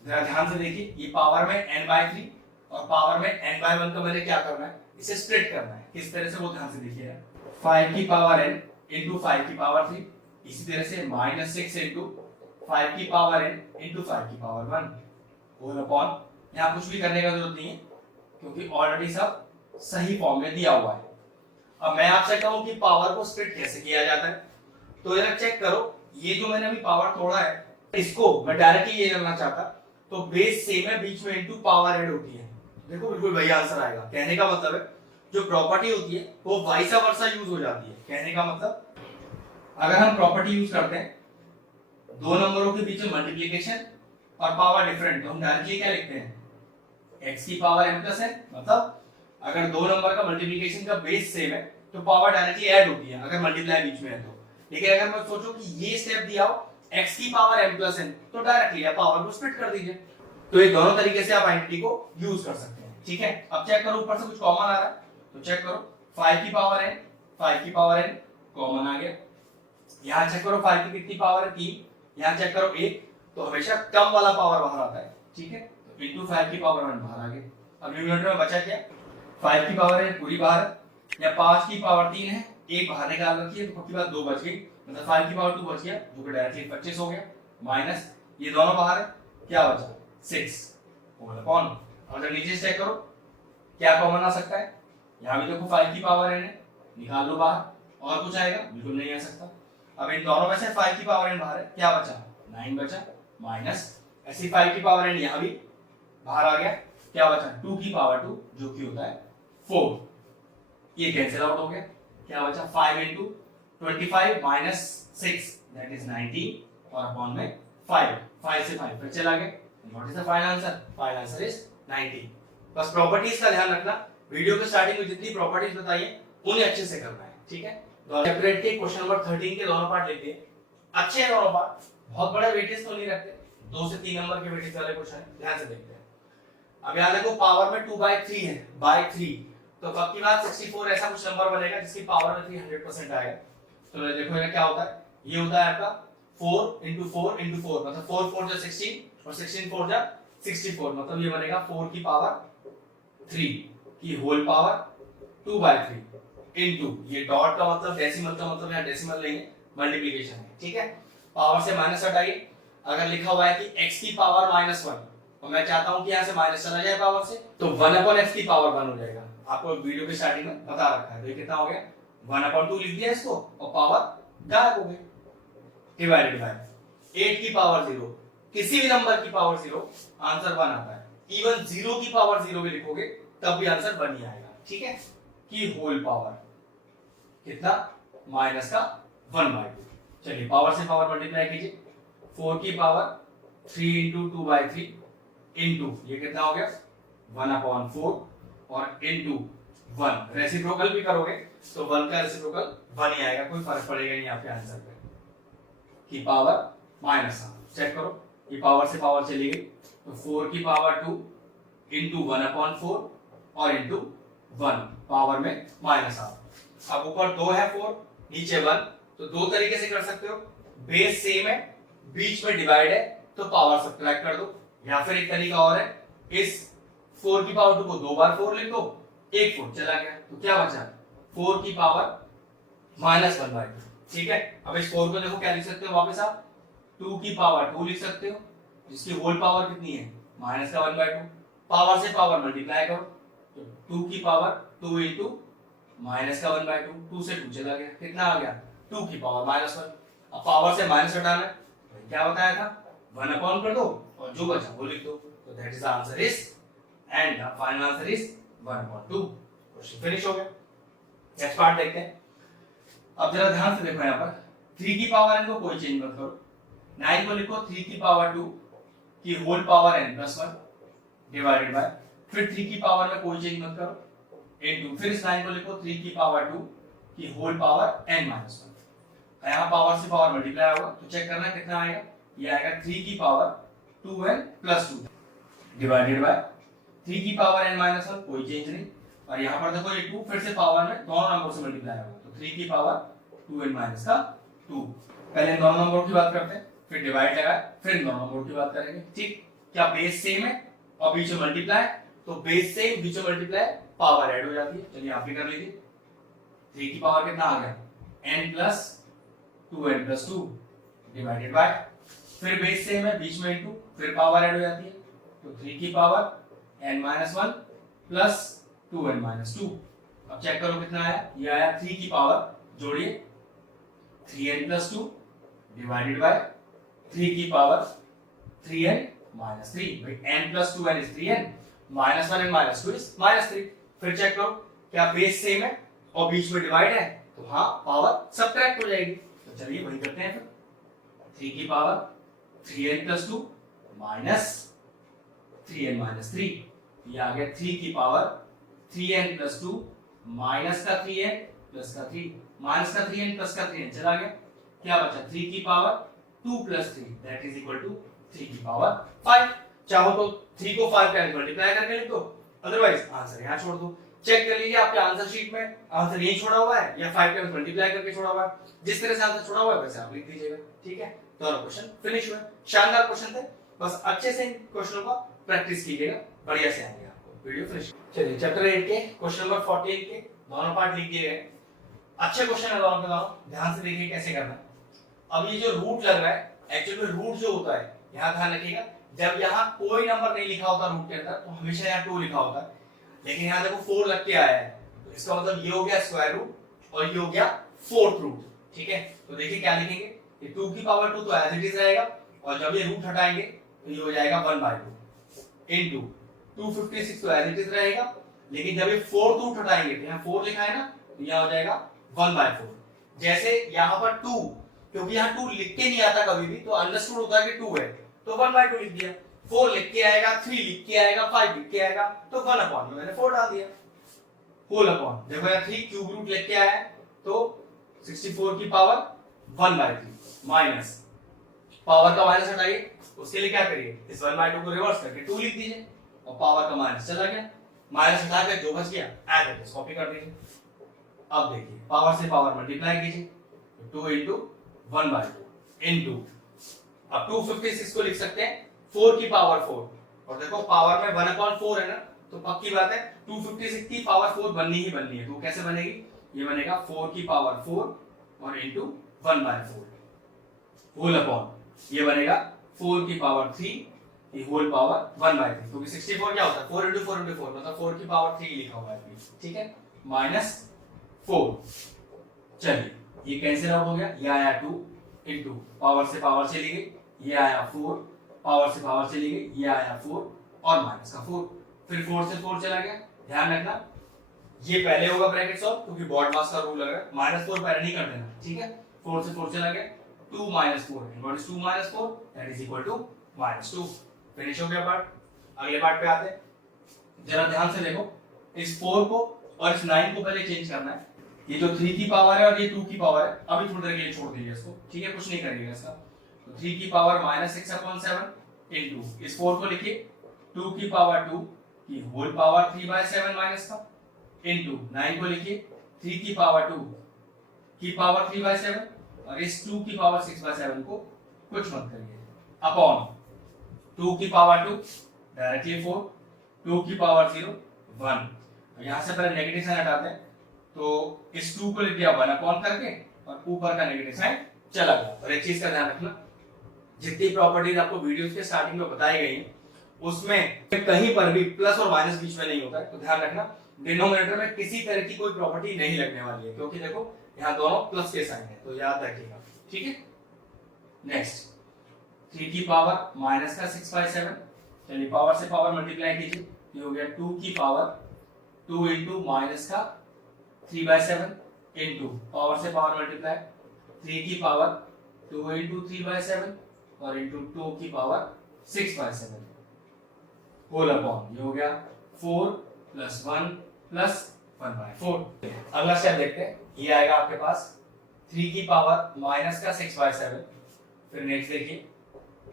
जरा ध्यान से देखिए। ये पावर में n/3 और पावर में n/1 का मैंने क्या करना है, इसे स्प्लिट करना है। किस तरह से वो ध्यान से देखिए, 5 की पावर n इनटू 5 की पावर 3, इसी तरह से -6 इनटू 5 की पावर n इनटू 5 की पावर 1 होल अपॉन, यहां कुछ भी करने का जरूरत नहीं है क्योंकि ऑलरेडी सब सही फॉर्म में दिया हुआ है। अब मैं आपसे कहूं कि पावर को स्प्लिट कैसे किया जाता है, तो जरा चेक करो, ये जो मैंने अभी पावर तोड़ा है इसको मैं डायरेक्टली ये करना चाहता तो बेस सेम है, बीच में इनटू पावर ऐड होती है, देखो बिल्कुल वही आंसर आएगा। कहने का मतलब है जो प्रॉपर्टी होती है वो वाइस वर्सा यूज हो जाती है। कहने का मतलब अगर हम प्रॉपर्टी यूज करते हैं दो नंबरों के बीच में मल्टीप्लिकेशन और पावर डिफरेंट, तो हम डायरेक्टली क्या लिखते हैं x की पावर m + n। मतलब अगर दो नंबर का मल्टीप्लिकेशन का बेस सेम है तो पावर डायरेक्टली ऐड होती है अगर मल्टीप्लाई बीच में है तो। लेकिन अगर मैं सोचूं कि ये स्टेप दिया हो x की पावर m + n तो डायरेक्टली आप पावर को स्प्लिट कर दीजिए। तो ये दोनों तरीके से आप आइडेंटिटी को यूज कर सकते हैं, ठीक है। अब चेक करो ऊपर से कुछ कॉमन आ रहा है तो चेक करो 5 की पावर n, 5 की पावर n कॉमन आ गया। यहां चेक करो 5 की कितनी पावर है 3, यहां चेक करो 1 तो हमेशा कम वाला पावर बाहर आता है, ठीक है। तो इंटू 5 की पावर 1 बाहर आ गया। अब न्यूमरेटर में बचा क्या, 5 की पावर है पूरी बाहर है, या 5 की पावर 3 है, एक बाहर निकाल रखी है, तो पक्की बात 2 बच गई, मतलब 5 की पावर 2 बच गया, जो कि डायरेक्टली 25 हो गया, माइनस ये दोनों बाहर है, क्या बचा 6 होल अपॉन। अगर नीचे चेक करो क्या कॉमन आ सकता है, यहाँ भी देखो 5 की पावर n है, निकाल लो बाहर, और कुछ आएगा, बिल्कुल नहीं आ सकता। अब इन दोनों में से 5 की पावर n बाहर है, क्या बचा 9 बचा, माइनस ऐसी 5 की पावर n यहाँ भी बाहर आ गया, क्या बचा 2 की पावर 2 जो कि होता है 4, ये कैंसिल आउट हो गया, क्या बचा 5 into 25 minus 6 that is 19 और अपॉन में 5 से 5 फिर चला गया। What is the final answer, final answer is 90। बस प्रॉपर्टीज का ध्यान रखना, वीडियो के स्टार्टिंग में जितनी प्रॉपर्टीज बताइए उन्हें अच्छे से करना है, ठीक है। सेपरेट के क्वेश्चन नंबर 13 के दोनों पार्ट लेते हैं, अच्छे हैं दोनों पार्ट, बहुत बड़ा वेटेज तो नहीं रखते, 2 से 3 नंबर के वेटेज वाले क्वेश्चन है, ध्यान से देखते हैं। अब याद रखो पावर में 2/3 है, बाय 3, तो कब की बात 64 ऐसा कुछ नंबर बनेगा जिसकी पावर में 300% आएगा। तो देखो ये क्या होता है, ये होता है आपका 4 into 4 into 4, मतलब 4 4 जा 16 और 16 4 जा 64, मतलब ये बनेगा 4 की पावर 3 की होल पावर 2/3 into, ये डॉट का मतलब डेसिमल का मतलब यहाँ डेसिमल नहीं है, मल्टीप्लिकेशन है, ठीक है। पावर से माइनस हटाइए, अगर लिखा हुआ है कि x की पावर -1 और मैं चाहता हूं कि यहाँ से माइनस चला जाए पावर से, तो 1/x की पावर 1 हो जाएगा, आपको वीडियो के स्टार्टिंग में बता रखा है। तो ये कितना हो गया 1/2 लिख दिया इसको, और पावर गायब हो गई, डिवाइडेड बाय 8 की पावर 0, किसी भी नंबर की पावर 0 आंसर 1 आता है, इवन 0 की पावर 0 भी लिखोगे तब भी आंसर 1 ही आएगा, ठीक है। की होल पावर कितना माइनस का 1/2। चलिए पावर से पावर मल्टीप्लाई कीजिए, 4 की पावर 3 into 2/3 into ये कितना हो गया 1/4 और into 1, रेसिप्रोकल भी करोगे तो 1 का रेसिप्रोकल 1 ही आएगा, कोई फर्क पड़ेगा नहीं आपके आंसर पे। की पावर -1 चेक करो, ये पावर से पावर चली गई, तो 4 की पावर 2 into 1/4 और into 1 पावर में -1। अब ऊपर 2 है 4, नीचे 1, तो दो तरीके से कर सकते हो, बेस सेम है, बीच में डिवाइड है, तो पावर सब्ट्रैक्ट कर दो, या फिर एक तरीका और है, इस 4 की पावर 2 को 2 बार 4 लिख दो, एक 4 चला गया, तो क्या बचा 4 की पावर -1/2, ठीक है। अब इस 4 को देखो क्या लिख सकते हो वापस आप, 2 की पावर 2 लिख सकते हो, जिसकी होल पावर कितनी है माइनस का 1/2, पावर से पावर मल्टीप्लाई करो, तो 2 की पावर 2 into माइनस का 1/2, 2 से 2 चला गया, कितना आ गया 2 की पावर -1। अब पावर से माइनस हटाना है, क्या बताया था 1/, कर दो और जो बचा वो लिख दो, तो that is the answer is, and the final answer is 1/2। Question finish हो गया। नेक्स्ट पार्ट देखते हैं। अब जरा ध्यान से देखो, यहाँ पर 3 की पावर n को कोई चेंज मत करो, 9 को लिखो 3 की पावर 2 की whole power n + 1 divided by, फिर 3 की पावर में कोई चेंज मत करो, इनटू, फिर इस 9 को लिखो 3 की पावर 2 की होल पावर n - 1, यहाँ पावर से पावर मल्टीप्लाई होगा, तो चेक करना कितना आएगा, ये आएगा 3 की पावर 2n + 2 डिवाइडेड बाय 3 की पावर n - 1, कोई चेंज नहीं, और यहाँ पर देखो ये 2 फिर से पावर में दोनों नंबर से मल्टीप्लाई होगा, तो 3 की पावर 2n - 2। पहले दोनों नंबर की बात करते हैं, फिर डिवाइड लगाए, फिर दोनों नंबर की बात करेंगे, ठीक। क्या बेस सेम है और बीच में मल्टीप्लाई, तो बेस सेम बीच में मल्टीप्लाई, पावर ऐड हो जाती है। चलिए आप भी कर लीजिए, 3 की पावर कितना आ गया n + 2n + 2 डिवाइडेड बाय, फिर बेस सेम है बीच में इनटू, फिर पावर ऐड हो जाती है, तो 3 की पावर n - 1 + 2n - 2। अब चेक करो कितना आया, ये आया 3 की पावर, जोड़िए 3n + 2 डिवाइडेड बाय 3 की पावर 3n - 3, भाई n + 2n is 3n, -1n - 2 is -3। फिर चेक करो क्या बेस सेम है और बीच में डिवाइड है, तो हाँ पावर सब्ट्रैक्ट हो जाएगी, तो चलिए वही करते हैं। फिर 3 की पावर 3n + 2 -3n - 3, ये आ गया 3 की पावर 3n + 2 माइनस का 3n प्लस का 3, माइनस का 3n प्लस का 3n चला गया, क्या बचा 3 की power 2 + 3 that is equal to 3 की पावर 5। चाहो तो 3 को 5 का मल्टीप्लाई करके लिख दो, अदरवाइज आंसर यहाँ छोड़ दो। चेक कर लीजिए आपके आंसर शीट में आंसर यही छोड़ा हुआ है या 5 का मल्टीप्लाई करके छोड़ा हुआ है, जिस तरह से आंसर छोड़ा हुआ है वैसे आप लिख दीजिएगा, ठीक है। दोनों क्वेश्चन फिनिश हुए। शानदार क्वेश्चन थे, बस अच्छे से इन क्वेश्चनों का प्रैक्टिस कीजिएगा, बढ़िया से आएंगे आपको। Video finish. चलिए चैप्टर 8 के क्वेश्चन नंबर 48 के दोनों पार्ट लिख दिए गए। अच्छे क्वेश्चन है दोनों के दोनों, ध्यान से देखिए कैसे करना है। अब ये जो रूट लग रहा है, एक्चुअली में रूट जो होता है, यहाँ ध्यान रखिएगा, जब यहाँ कोई नंबर नहीं लिखा होता रूट के अंदर तो हमेशा यहाँ 2 लिखा होता है, लेकिन यहाँ देखो 4 लग के आया है, तो इसका मतलब ये हो गया स्क्वायर रूट और ये हो गया फोर्थ रूट। ठीक है, तो देखिए क्या लिखेंगे, ये 2 की पावर 2 तो एज इट इज रहेगा, और जब ये रूट हटाएंगे तो ये हो जाएगा 1/2 इनटू 256 तो एज इट इज रहेगा, लेकिन जब ये फोर्थ रूट हटाएंगे तो यहाँ 4 लिखा है ना, तो यहाँ हो जाएगा 1/4। जैसे यहाँ पर 2, क्योंकि यहाँ 2 लिख के नहीं आता कभी भी, तो अंडरस्टूड होता है कि 2 है, तो 1/2 लिख दिया। 4 लिख के आएगा, 3 लिख के आएगा, 5 लिख के आएगा, तो 1/, मैंने 4 डाल दिया। होल अपॉन, देखो यहाँ 3 क्यूब रूट लिख के आया है, तो 64 की पावर 1/3 माइनस, पावर का माइनस हटाइए, उसके लिए क्या करिए, इस 1/2 को रिवर्स करके 2 लिख दीजिए, और पावर का माइनस चला गया, माइनस हटा के जो बच गया एज इट इज कॉपी कर दीजिए। अब देखिए पावर से पावर मल्टीप्लाई कीजिए, 2 into 1/2 into, अब 256 को लिख सकते हैं 4 की पावर 4, और देखो पावर में 1/4 है ना, तो पक्की बात है 256 की पावर 4 बननी ही बननी है, तो कैसे बनेगी, ये बनेगा 4 की पावर 4 और into 1/4 होल अपॉन, ये बनेगा 4 की पावर 3 ये होल पावर 1/3, क्योंकि 64 क्या होता है 4 into 4 into 4, मतलब 4 की पावर 3 लिखा हुआ है, ठीक है, माइनस 4। चलिए ये कैंसिल आउट हो गया, ये आया 2 इनटू पावर से पावर चली गई, ये आया 4 पावर से पावर चली गई, ये आया 4 और माइनस का 4, फिर 4 से 4 चला गया। ध्यान रखना ये पहले होगा ब्रैकेट सॉल्व, क्योंकि बॉड मास का रूल लग रहा है, -4 पहले नहीं कर देना, ठीक है। 4 से 4 चला गया, 2 - 4 equal to 2 - 4 that is equal to -2। Finish हो गया पार्ट। अगले पार्ट पे आते हैं, जरा ध्यान से देखो, इस 4 को और इस 9 को पहले चेंज करना है। ये जो 3 की पावर है और ये 2 की पावर है, अभी थोड़ी देर के लिए छोड़ दीजिए इसको, ठीक है, कुछ नहीं करिएगा इसका। तो 3 की पावर -6/7 इनटू इस 4 को लिखिए 2 की पावर 2 की होल पावर 3/7 माइनस का, इनटू 9 को लिखिए 3 की पावर 2 की पावर 3/7, और इस 2 की पावर 6/7 को कुछ मत करिए, अपॉन 2 की पावर 2 डायरेक्टली 4, 2 की पावर 0 1, यहां से पहले नेगेटिव साइन हटाते हैं, तो इस 2 को लिख दिया 1 अपॉन करके, और ऊपर का नेगेटिव साइन चला गया। और एक चीज का ध्यान रखना, जितनी प्रॉपर्टीज आपको वीडियोस के स्टार्टिंग में बताई गई हैं, उसमें कहीं पर भी प्लस और माइनस बीच में नहीं होता है, तो ध्यान रखना डिनोमिनेटर में किसी तरह की कोई प्रॉपर्टी नहीं लगने वाली है, क्योंकि देखो यहाँ दोनों प्लस के साइन है, तो याद रखिएगा, ठीक है। नेक्स्ट 3 की पावर माइनस का 6/7, चलिए पावर से पावर मल्टीप्लाई कीजिए, ये हो गया 2 की पावर 2 इनटू माइनस का 3/7 इनटू पावर से पावर मल्टीप्लाई 3 की पावर 2 इनटू 3/7 और इनटू 2 की पावर 6/7 होल अपॉन, ये हो गया 4 + 1 + 1/4। अगला स्टेप देखते हैं, ये आएगा आपके पास 3 की पावर माइनस का 6/7, फिर नेक्स्ट देखिए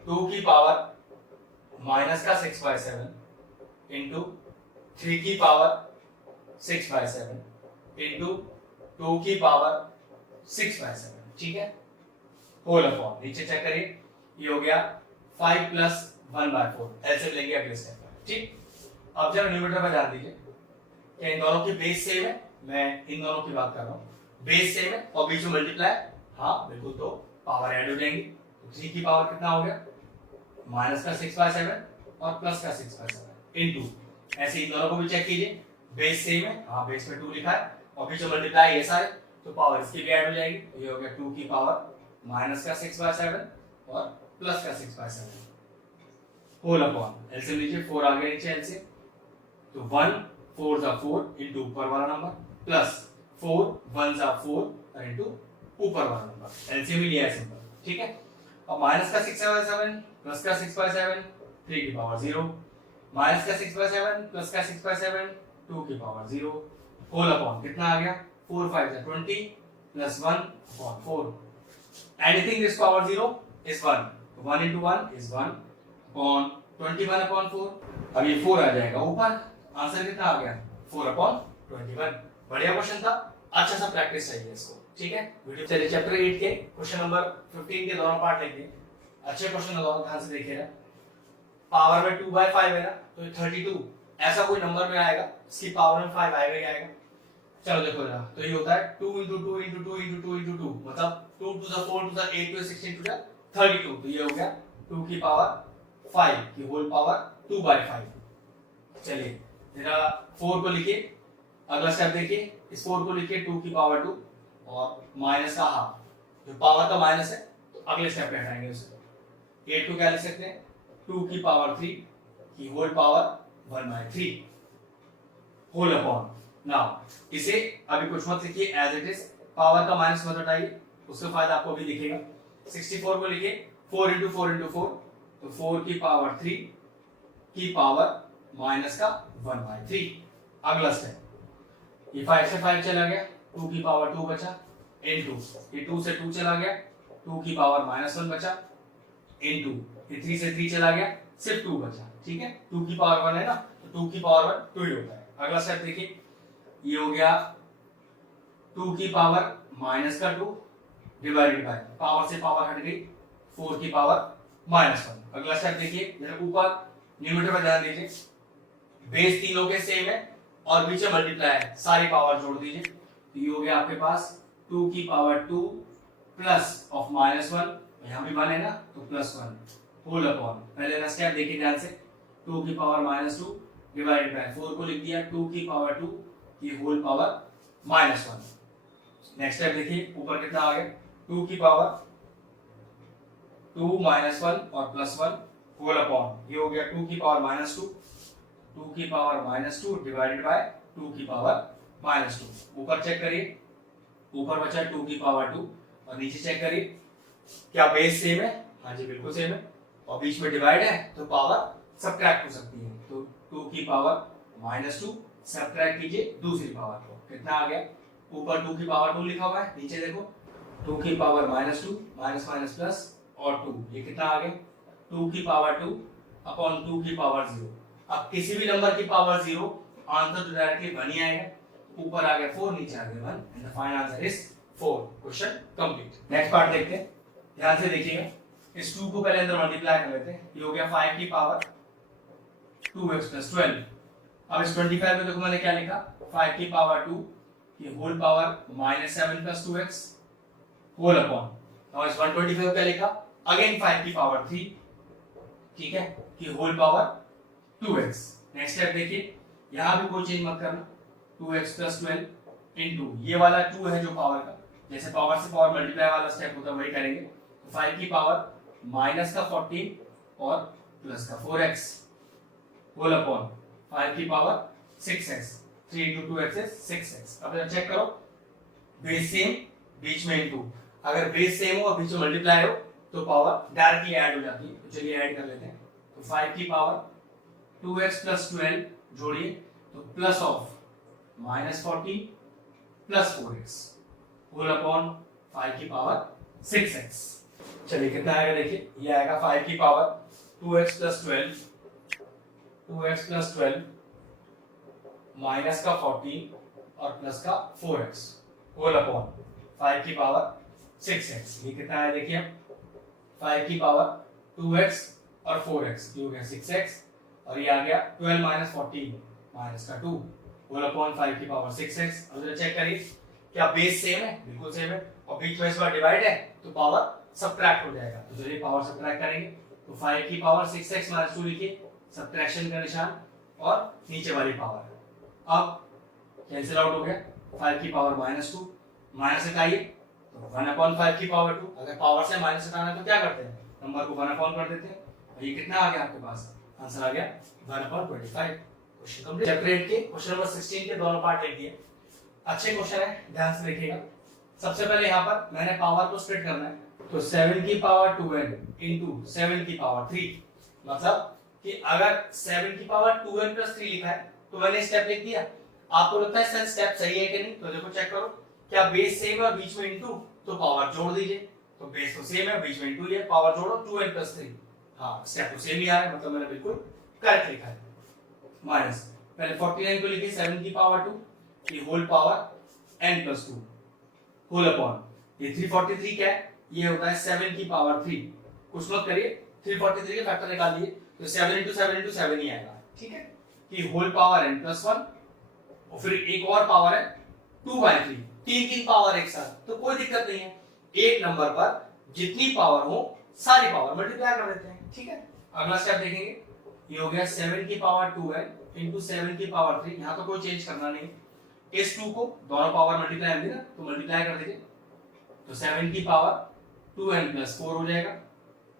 2 की पावर माइनस का 6/7 इनटू 3 की पावर 6/7 इनटू 2 की पावर 6/7, ठीक है, होल अपॉन, नीचे चेक करिए, ये हो गया 5 + 1/4, एलसीएम लेंगे अगले स्टेप पर, ठीक। अब जब न्यूमरेटर में डाल दीजिए, क्या इन दोनों की बेस सेम है, मैं इन दोनों की बात कर रहा हूँ, बेस सेम है और बीच में मल्टीप्लाई, हाँ बिल्कुल, तो पावर ऐड हो जाएंगी, तो 3 की पावर कितना हो गया माइनस का 6/7 और प्लस का 6/7 इनटू, ऐसे इन दोनों को भी चेक कीजिए, बेस सेम है, हाँ बेस में 2 लिखा है, और बीच में मल्टीप्लाई ऐसा है, तो पावर इसकी भी ऐड हो जाएगी, तो ये हो गया 2 की पावर माइनस का 6/7 और प्लस का 6/7 होल अपॉन, एलसीएम लीजिए, 4 आ गया नीचे एलसीएम, तो 1 4 * 4 इनटू ऊपर वाला नंबर प्लस 4 1 * 4 इनटू ऊपर वाला नंबर, एलसीएम ही लिया है सिंपल, ठीक है। अब माइनस का 6/7 प्लस का 6/7 3 की पावर 0, माइनस का 6/7 प्लस का 6/7 2 की पावर 0 होल अपॉन, कितना आ गया 4 5 = 20 + 1 upon 4, anything this power 0 is 1, 1 into 1 is 1 upon 21 upon 4, अब ये 4 आ जाएगा ऊपर, आंसर कितना आ गया 4 upon 21। बढ़िया क्वेश्चन था, अच्छा सा प्रैक्टिस चाहिए इसको। ठीक है वीडियो। चलिए चैप्टर 8 के क्वेश्चन नंबर 15 के दोनों पार्ट लेते हैं। अच्छे क्वेश्चन है, दोनों ध्यान से देखिएगा। पावर में 2/5 है ना, तो 32 ऐसा कोई नंबर में आएगा, इसकी पावर में 5 आएगा ही आएगा। चलो देखो जरा, तो ये होता है 2 into 2 into 2 into 2 into 2, मतलब 2 to the 4 to the 8 to the 16 to the 32, तो ये हो गया 2 की पावर 5 की होल पावर 2/5। चलिए जरा 4 को लिखिए, अगला स्टेप देखिए, इस 4 को लिखिए 2 की पावर 2 और माइनस का हाफ, जो पावर का माइनस है तो अगले स्टेप पे हटाएंगे उसे। 8 को क्या लिख सकते हैं, 2 की पावर 3 की whole power 1/3 whole upon. Now इसे अभी कुछ मत लिखिए, एज इट इज, पावर का माइनस मत हटाइए, उसका फायदा आपको भी दिखेगा। 64 को लिखिए 4 into 4 into 4, तो 4 की पावर 3 की पावर माइनस का 1/3। अगला स्टेप, ये 5 से 5 चला गया, 2 की पावर 2 बचा, इनटू ये 2 से 2 चला गया, 2 की पावर -1 बचा, इनटू ये 3 से 3 चला गया, सिर्फ 2 बचा। ठीक है, 2 की पावर 1 है ना, तो 2 की पावर 1 2 ही होता है। अगला स्टेप देखिए, ये हो गया 2 की पावर -2 डिवाइडेड बाय, पावर से पावर हट गई, 4 की पावर -1। अगला स्टेप देखिए, जरा ऊपर न्यूमरेटर पर ध्यान दीजिए, बेस तीनों के सेम है और बीच में मल्टीप्लाई है, सारी पावर जोड़ दीजिए, तो ये हो गया आपके पास 2 की पावर 2 प्लस ऑफ -1, यहाँ भी 1 है ना, तो +1 होल अपॉन। पहले का स्टेप देखिए ध्यान से, 2 की पावर -2 डिवाइडेड बाय 4 को लिख दिया 2 की पावर 2 की होल पावर -1। नेक्स्ट स्टेप देखिए, ऊपर कितना आ गया, 2 की पावर 2 -1 और +1 होल अपॉन, ये हो गया 2 की पावर -2, 2 की पावर -2 डिवाइडेड बाय 2 की पावर -2। ऊपर चेक करिए, ऊपर बचा 2 की पावर 2 और नीचे चेक करिए, क्या बेस सेम है? हाँ जी बिल्कुल सेम है, और बीच में डिवाइड है तो पावर सब्ट्रैक्ट हो सकती है, तो 2 की पावर -2 सब्ट्रैक्ट कीजिए दूसरी पावर को, कितना आ गया, ऊपर 2 की पावर 2 लिखा हुआ है, नीचे देखो 2 की पावर -2 माइनस माइनस प्लस और 2, ये कितना आ गया, 2 की पावर 2 अपॉन 2 की पावर 0। अब किसी भी नंबर की पावर 0, आंसर तो डायरेक्टली 1 ही आएगा, ऊपर आ गया 4, नीचे आ गया 1, and the final answer is 4। Question complete. Next part देखते हैं, ध्यान से देखिएगा, इस 2 को पहले अंदर मल्टीप्लाई कर लेते हैं, ये हो गया 5 की पावर 2x + 12। अब इस 25 में देखो मैंने क्या लिखा, 5 की पावर 2 की whole power -7 + 2x whole upon. और इस 125 को क्या लिखा, अगेन 5 की पावर 3, ठीक है, की whole power 2x। Next step देखिए, यहां भी कोई चेंज मत करना, 2x + 12 इनटू ये वाला 2 है जो पावर का, जैसे पावर से पावर मल्टीप्लाई वाला स्टेप होता है वही करेंगे, तो 5 की पावर -14 और प्लस का 4x होल अपॉन 5 की power 6x, 3 into 2x is 6x। अब जरा चेक करो, बेस सेम बीच में इनटू, अगर बेस सेम हो और बीच में मल्टीप्लाई हो तो पावर डायरेक्टली ऐड हो जाती है, तो चलिए ऐड कर लेते हैं, तो 5 की पावर 2x + 12 जोड़िए, तो plus of -14 plus 4x whole upon 5 की पावर 6x। चलिए कितना आएगा देखिए, ये आएगा 5 की पावर 2x + 12 माइनस का 14 और प्लस का 4x होल अपॉन 5 की पावर 6x। ये कितना है देखिए, 5 की पावर 2x और 4x, ये हो गया 6x, और ये आ गया 12 - 14 माइनस का 2 होल अपॉन 5 की पावर 6x। अब जरा चेक करिए, क्या बेस सेम है? बिल्कुल सेम है, और बीच में इस बार डिवाइड है तो पावर सब्ट्रैक्ट हो जाएगा, तो चलिए पावर सब्ट्रैक्ट करेंगे, तो 5 की पावर 6x - 2 लिखिए, सब्ट्रैक्शन का निशान और नीचे वाली पावर, अब कैंसिल आउट हो गया, 5 की पावर -2 माइनस हटाइए तो 1/5 की पावर 2। अगर पावर से माइनस हटाना है तो क्या करते हैं, नंबर को 1/, कर देते हैं, और ये कितना आ गया आपके पास, आंसर आ गया 1/25। Question complete. चैप्टर 8 के क्वेश्चन नंबर 16 के दोनों पार्ट लिख दिए, अच्छे क्वेश्चन है, ध्यान से देखिएगा। सबसे पहले यहाँ पर मैंने पावर को स्प्लिट करना है, तो 7 की पावर 2n into 7 की पावर 3, मतलब कि अगर 7 की पावर 2n + 3 लिखा है तो मैंने स्टेप लिख दिया। आपको लगता है सर स्टेप सही है कि नहीं, तो देखो चेक करो, क्या बेस सेम है और बीच में इनटू, तो पावर जोड़ दीजिए, तो बेस तो सेम है, बीच में इनटू, ये पावर जोड़ो 2n + 3, हाँ स्टेप तो सेम ही आ रहा है, मतलब मैंने बिल्कुल करेक्ट लिखा है। माइनस पहले 49 को लिखिए 7 की पावर 2 की whole power n + 2 whole upon ये 343 क्या है, ये होता है 7 की पावर 3। कुछ मत करिए, 343 के फैक्टर निकालिए तो 7 into 7 into 7 ही आएगा, ठीक है, कि होल पावर n + 1 और फिर एक और पावर है 2/3, तीन पावर एक साथ, तो कोई दिक्कत नहीं है, एक नंबर पर जितनी पावर हो सारी पावर मल्टीप्लाई कर देते हैं, ठीक है। अगला स्टेप देखेंगे, ये हो गया 7 की पावर 2n into 7 की पावर 3, यहां तो कोई चेंज करना नहीं, इस 2 को दोनों पावर मल्टीप्लाई होंगी ना, तो मल्टीप्लाई कर दीजिए, तो 7 की पावर 2n + 4 हो जाएगा,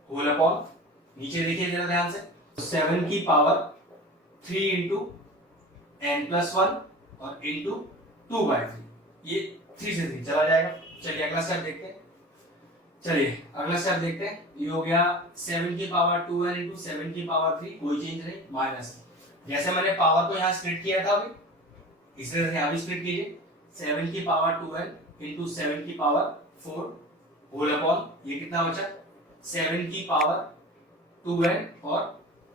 होल अपॉन नीचे देखिए जरा ध्यान से, 7 की पावर 3 into n + 1 और into 2/3, ये 3 से 3 चला जाएगा। चलिए अगला स्टेप देखते हैं, ये हो गया 7 की पावर 2n into 7 की पावर 3, कोई चेंज नहीं, माइनस, जैसे मैंने पावर को यहाँ स्प्लिट किया था अभी, इस तरह से यहाँ भी स्प्लिट कीजिए, 7 की पावर 2n into 7 की पावर 4 होल अपॉन ये कितना बचा, 7 की पावर 2n और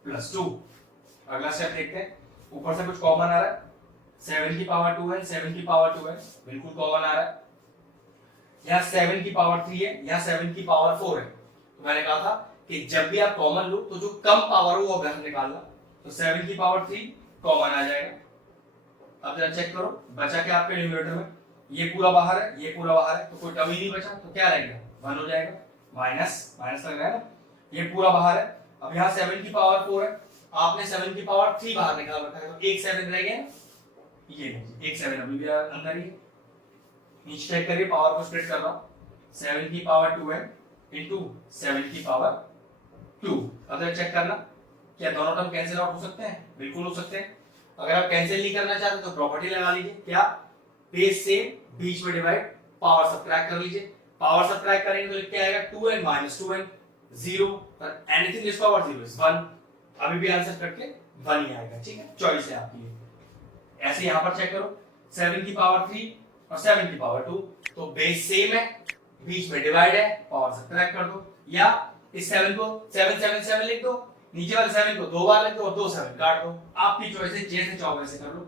+2। अगला स्टेप देखते हैं, ऊपर से कुछ कॉमन आ रहा है, 7 की पावर 2n 7 की पावर 2n बिल्कुल कॉमन आ रहा है, यहाँ 7 की पावर 3 है, यहाँ 7 की पावर 4 है, तो मैंने कहा था कि जब भी आप कॉमन लो तो जो कम पावर हो वो बाहर निकालना, तो 7 की पावर 3 कॉमन आ जाएगा। अब जरा चेक करो बचा क्या आपके न्यूमरेटर में, ये पूरा बाहर है, ये पूरा बाहर है, तो कोई टर्म ही नहीं बचा, तो क्या रहेगा 1 हो जाएगा, माइनस लग रहा है ना, ये पूरा बाहर है। अब यहाँ 7 की पावर 4 है, आपने 7 की पावर 3 बाहर निकाल रखा है, तो एक 7 रह गया, ये एक 7 अभी भी अंदर ही, नीचे चेक करिए, पावर को स्प्लिट कर रहा हूं, 7 की पावर 2n into 7 की पावर 2। अब जरा चेक करना क्या दोनों टर्म कैंसिल आउट हो सकते हैं, बिल्कुल हो सकते हैं। अगर आप कैंसिल नहीं करना चाहते तो प्रॉपर्टी लगा लीजिए, क्या, बेस से बीच में डिवाइड, पावर सब्ट्रैक्ट कर लीजिए, पावर सब्ट्रैक्ट करेंगे तो क्या आएगा 2n - 2n 0, पर एनीथिंग इज पावर 0 इज 1, अभी भी आंसर करके 1 ही आएगा, ठीक है, चॉइस है आपकी। ऐसे यहां पर चेक करो, 7 की पावर 3 और 7 की पावर 2, तो बेस सेम है, बीच में डिवाइड है, पावर सब्ट्रैक्ट कर दो, या इस 7 को 7 7 7 लिख दो, नीचे वाले 7 को 2 बार लिख दो और 2 7 काट दो, आपकी चॉइस है, जैसे चाहो वैसे कर लो,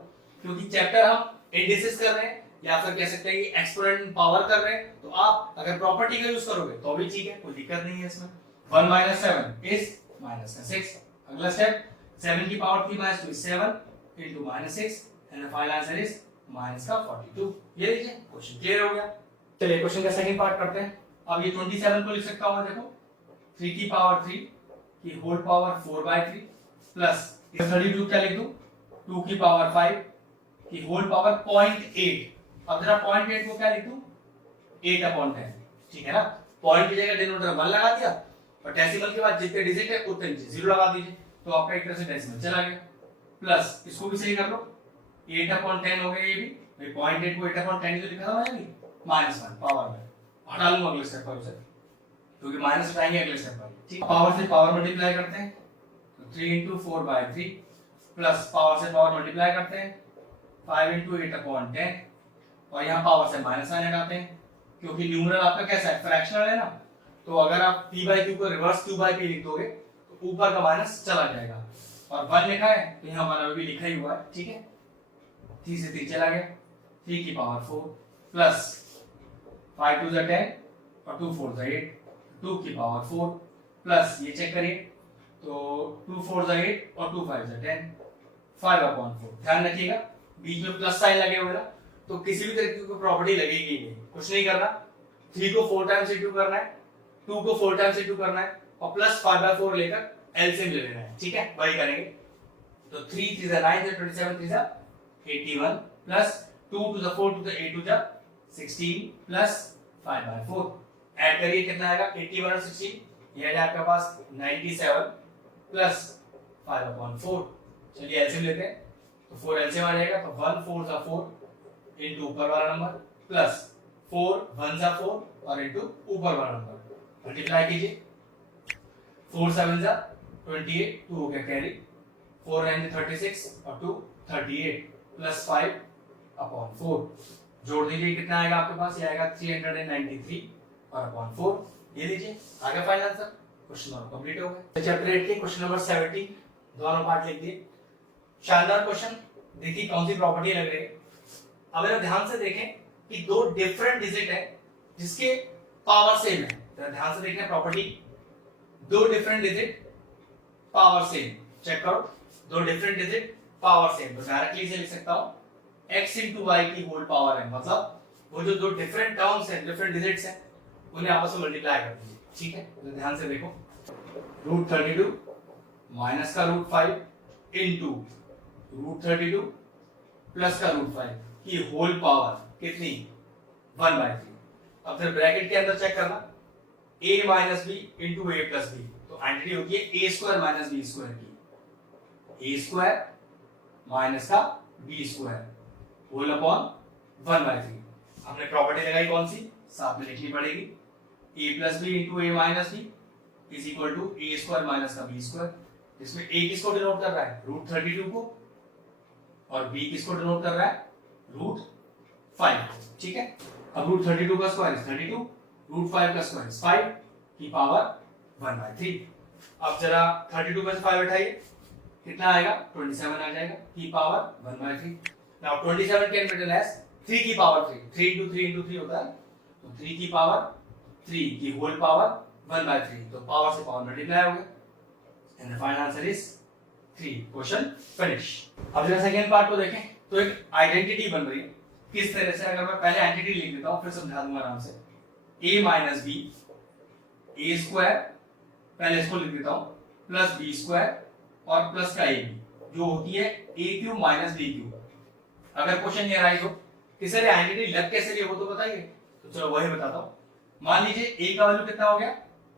क्योंकि चैप्टर हम इंडिसेस कर रहे हैं या फिर कह सकते हैं कि एक्सपोनेंट पावर कर रहे हैं, तो आप अगर प्रॉपर्टी का यूज करोगे तो भी ठीक है, कोई दिक्कत नहीं है इसमें। 1 - 7 इज -6। अगला स्टेप, 7 की power 3 - 2 7 into -6 and the final answer is -42। ये लीजिए क्वेश्चन क्लियर हो गया। चलिए क्वेश्चन का सेकंड पार्ट करते हैं। अब ये 27 को लिख सकता हूं मैं, देखो 3 की पावर 3 की होल पावर 4/3 प्लस 32 क्या लिख दूं, 2 की पावर 5 की होल पावर 0.8। अब जरा 0.8 को क्या लिख दूं, 8/10, ठीक है ना, पॉइंट की जगह डिनोमिनेटर 1 लगा दिया और डेसिमल के बाद जितने डिजिट है उतने नीचे 0 लगा दीजिए, तो आपका एक तरह से डेसिमल चला गया, प्लस इसको भी सही कर लो, 8/10 हो गया, ये भी 0.8 को 8/10 तो लिखा था मैंने, -1 पावर में हटा लूंगा अगले स्टेप पर उसे, क्योंकि माइनस हटाएंगे अगले स्टेप पर, ठीक, पावर से पावर मल्टीप्लाई करते हैं, तो 3 into 4/3 प्लस पावर से पावर मल्टीप्लाई करते हैं 5 into 8/10 और यहाँ पावर से माइनस साइन लगाते हैं, क्योंकि न्यूमरल आपका कैसा है, फ्रैक्शनल है ना, तो अगर आप p/q को रिवर्स q/p लिख दोगे तो ऊपर का माइनस चला जाएगा, और 1 लिखा है तो यहाँ 1 अभी भी लिखा ही हुआ है, ठीक है, 3 से 3 चला गया, 3 की पावर 4 प्लस 5 2 10 और 2 4 8, 2 की पावर 4 प्लस ये चेक करिए, तो 2 4 8 और 2 5 10, 5/4। ध्यान रखिएगा बीच में प्लस साइन लगे हुए ना, तो किसी भी तरीके की प्रॉपर्टी लगेगी नहीं, कुछ नहीं करना, 3 को 4 टाइम्स इंटू करना है, 2 को 4 टाइम्स इंटू करना है और प्लस 5/4 लेकर एलसीएम ले लेना है, ठीक है, वही करेंगे, तो 3 3 9 27 3 81 plus 2 to the 4 to the 8 to the 16 plus 5/4, add करिए कितना आएगा, 81 और 16, ये आ जाएगा आपके पास 97 प्लस 5/4। चलिए एलसीएम लेते हैं, तो 4 एलसीएम आ जाएगा, तो 1 4 जा 4 इनटू ऊपर वाला नंबर प्लस 4 1 जा 4 और इनटू ऊपर वाला नंबर मल्टीप्लाई कीजिए, 4 7 जा 28, 2 हो गया कैरी, 4 9 36 और 2 38 प्लस 5/4, जोड़ दीजिए कितना आएगा आपके पास, ये आएगा 393 और अपॉन 4, ये लीजिए आगे final answer, question number complete हो गया। चैप्टर 8 के क्वेश्चन नंबर 70 दोनों पार्ट लिख दिए, शानदार क्वेश्चन, देखिए कौन सी प्रॉपर्टी लग रही है। अब अगर ध्यान से देखें कि दो डिफरेंट डिजिट है जिसके पावर सेम है, तो ध्यान से देखना प्रॉपर्टी, दो different digit power same, check करो, दो डिफरेंट डिजिट पावर सेम, तो डायरेक्टली इसे लिख सकता हूं x into y की होल पावर है, मतलब वो जो दो डिफरेंट टर्म्स हैं, डिफरेंट डिजिट्स हैं, उन्हें आपस में मल्टीप्लाई कर दीजिए, ठीक है। तो ध्यान से देखो, √32 माइनस का √5 इनटू √32 प्लस का √5 की होल पावर कितनी, 1/3। अब फिर ब्रैकेट के अंदर चेक करना, a minus b into a plus b, तो आइडेंटिटी होती है a square minus b square की, a स्क्वायर माइनस का बी स्क्वायर होल अपॉन 1/3। हमने प्रॉपर्टी लगाई कौन सी, साथ में लिखनी पड़ेगी, a plus b into a minus b is equal to a square minus का बी स्क्वायर, जिसमें a किसको डिनोट कर रहा है, √32 को, और b किसको डिनोट कर रहा है, √5, ठीक है। अब √32 का स्क्वायर इज 32, √5 का स्क्वायर इज 5 की पावर 1/3। अब जरा 32 में से 5 उठाइए, कितना आएगा, 27 आ जाएगा की power 1/3। Now 27 can written as 3 की पावर 3, 3 into 3 into 3 होता है, तो 3 की पावर 3 की होल पावर 1/3, तो पावर से पावर मल्टीप्लाई हो गया, and the final answer is 3। Question finish. अब जरा सेकंड पार्ट को देखें, तो एक आइडेंटिटी बन रही है, किस तरह से, अगर मैं पहले एंटिटी लिख देता हूं फिर समझा दूंगा आराम से, a minus b a square, पहले इसको लिख देता हूं, प्लस बी स्क्वायर और प्लस का ए बी, जो होती है a cube minus b cube. अगर क्वेश्चन ये अराइज हो कि सर आइडेंटिटी लग कैसे रही है वो तो बताइए, तो चलो वही बताता हूं। मान लीजिए a का वैल्यू कितना हो गया,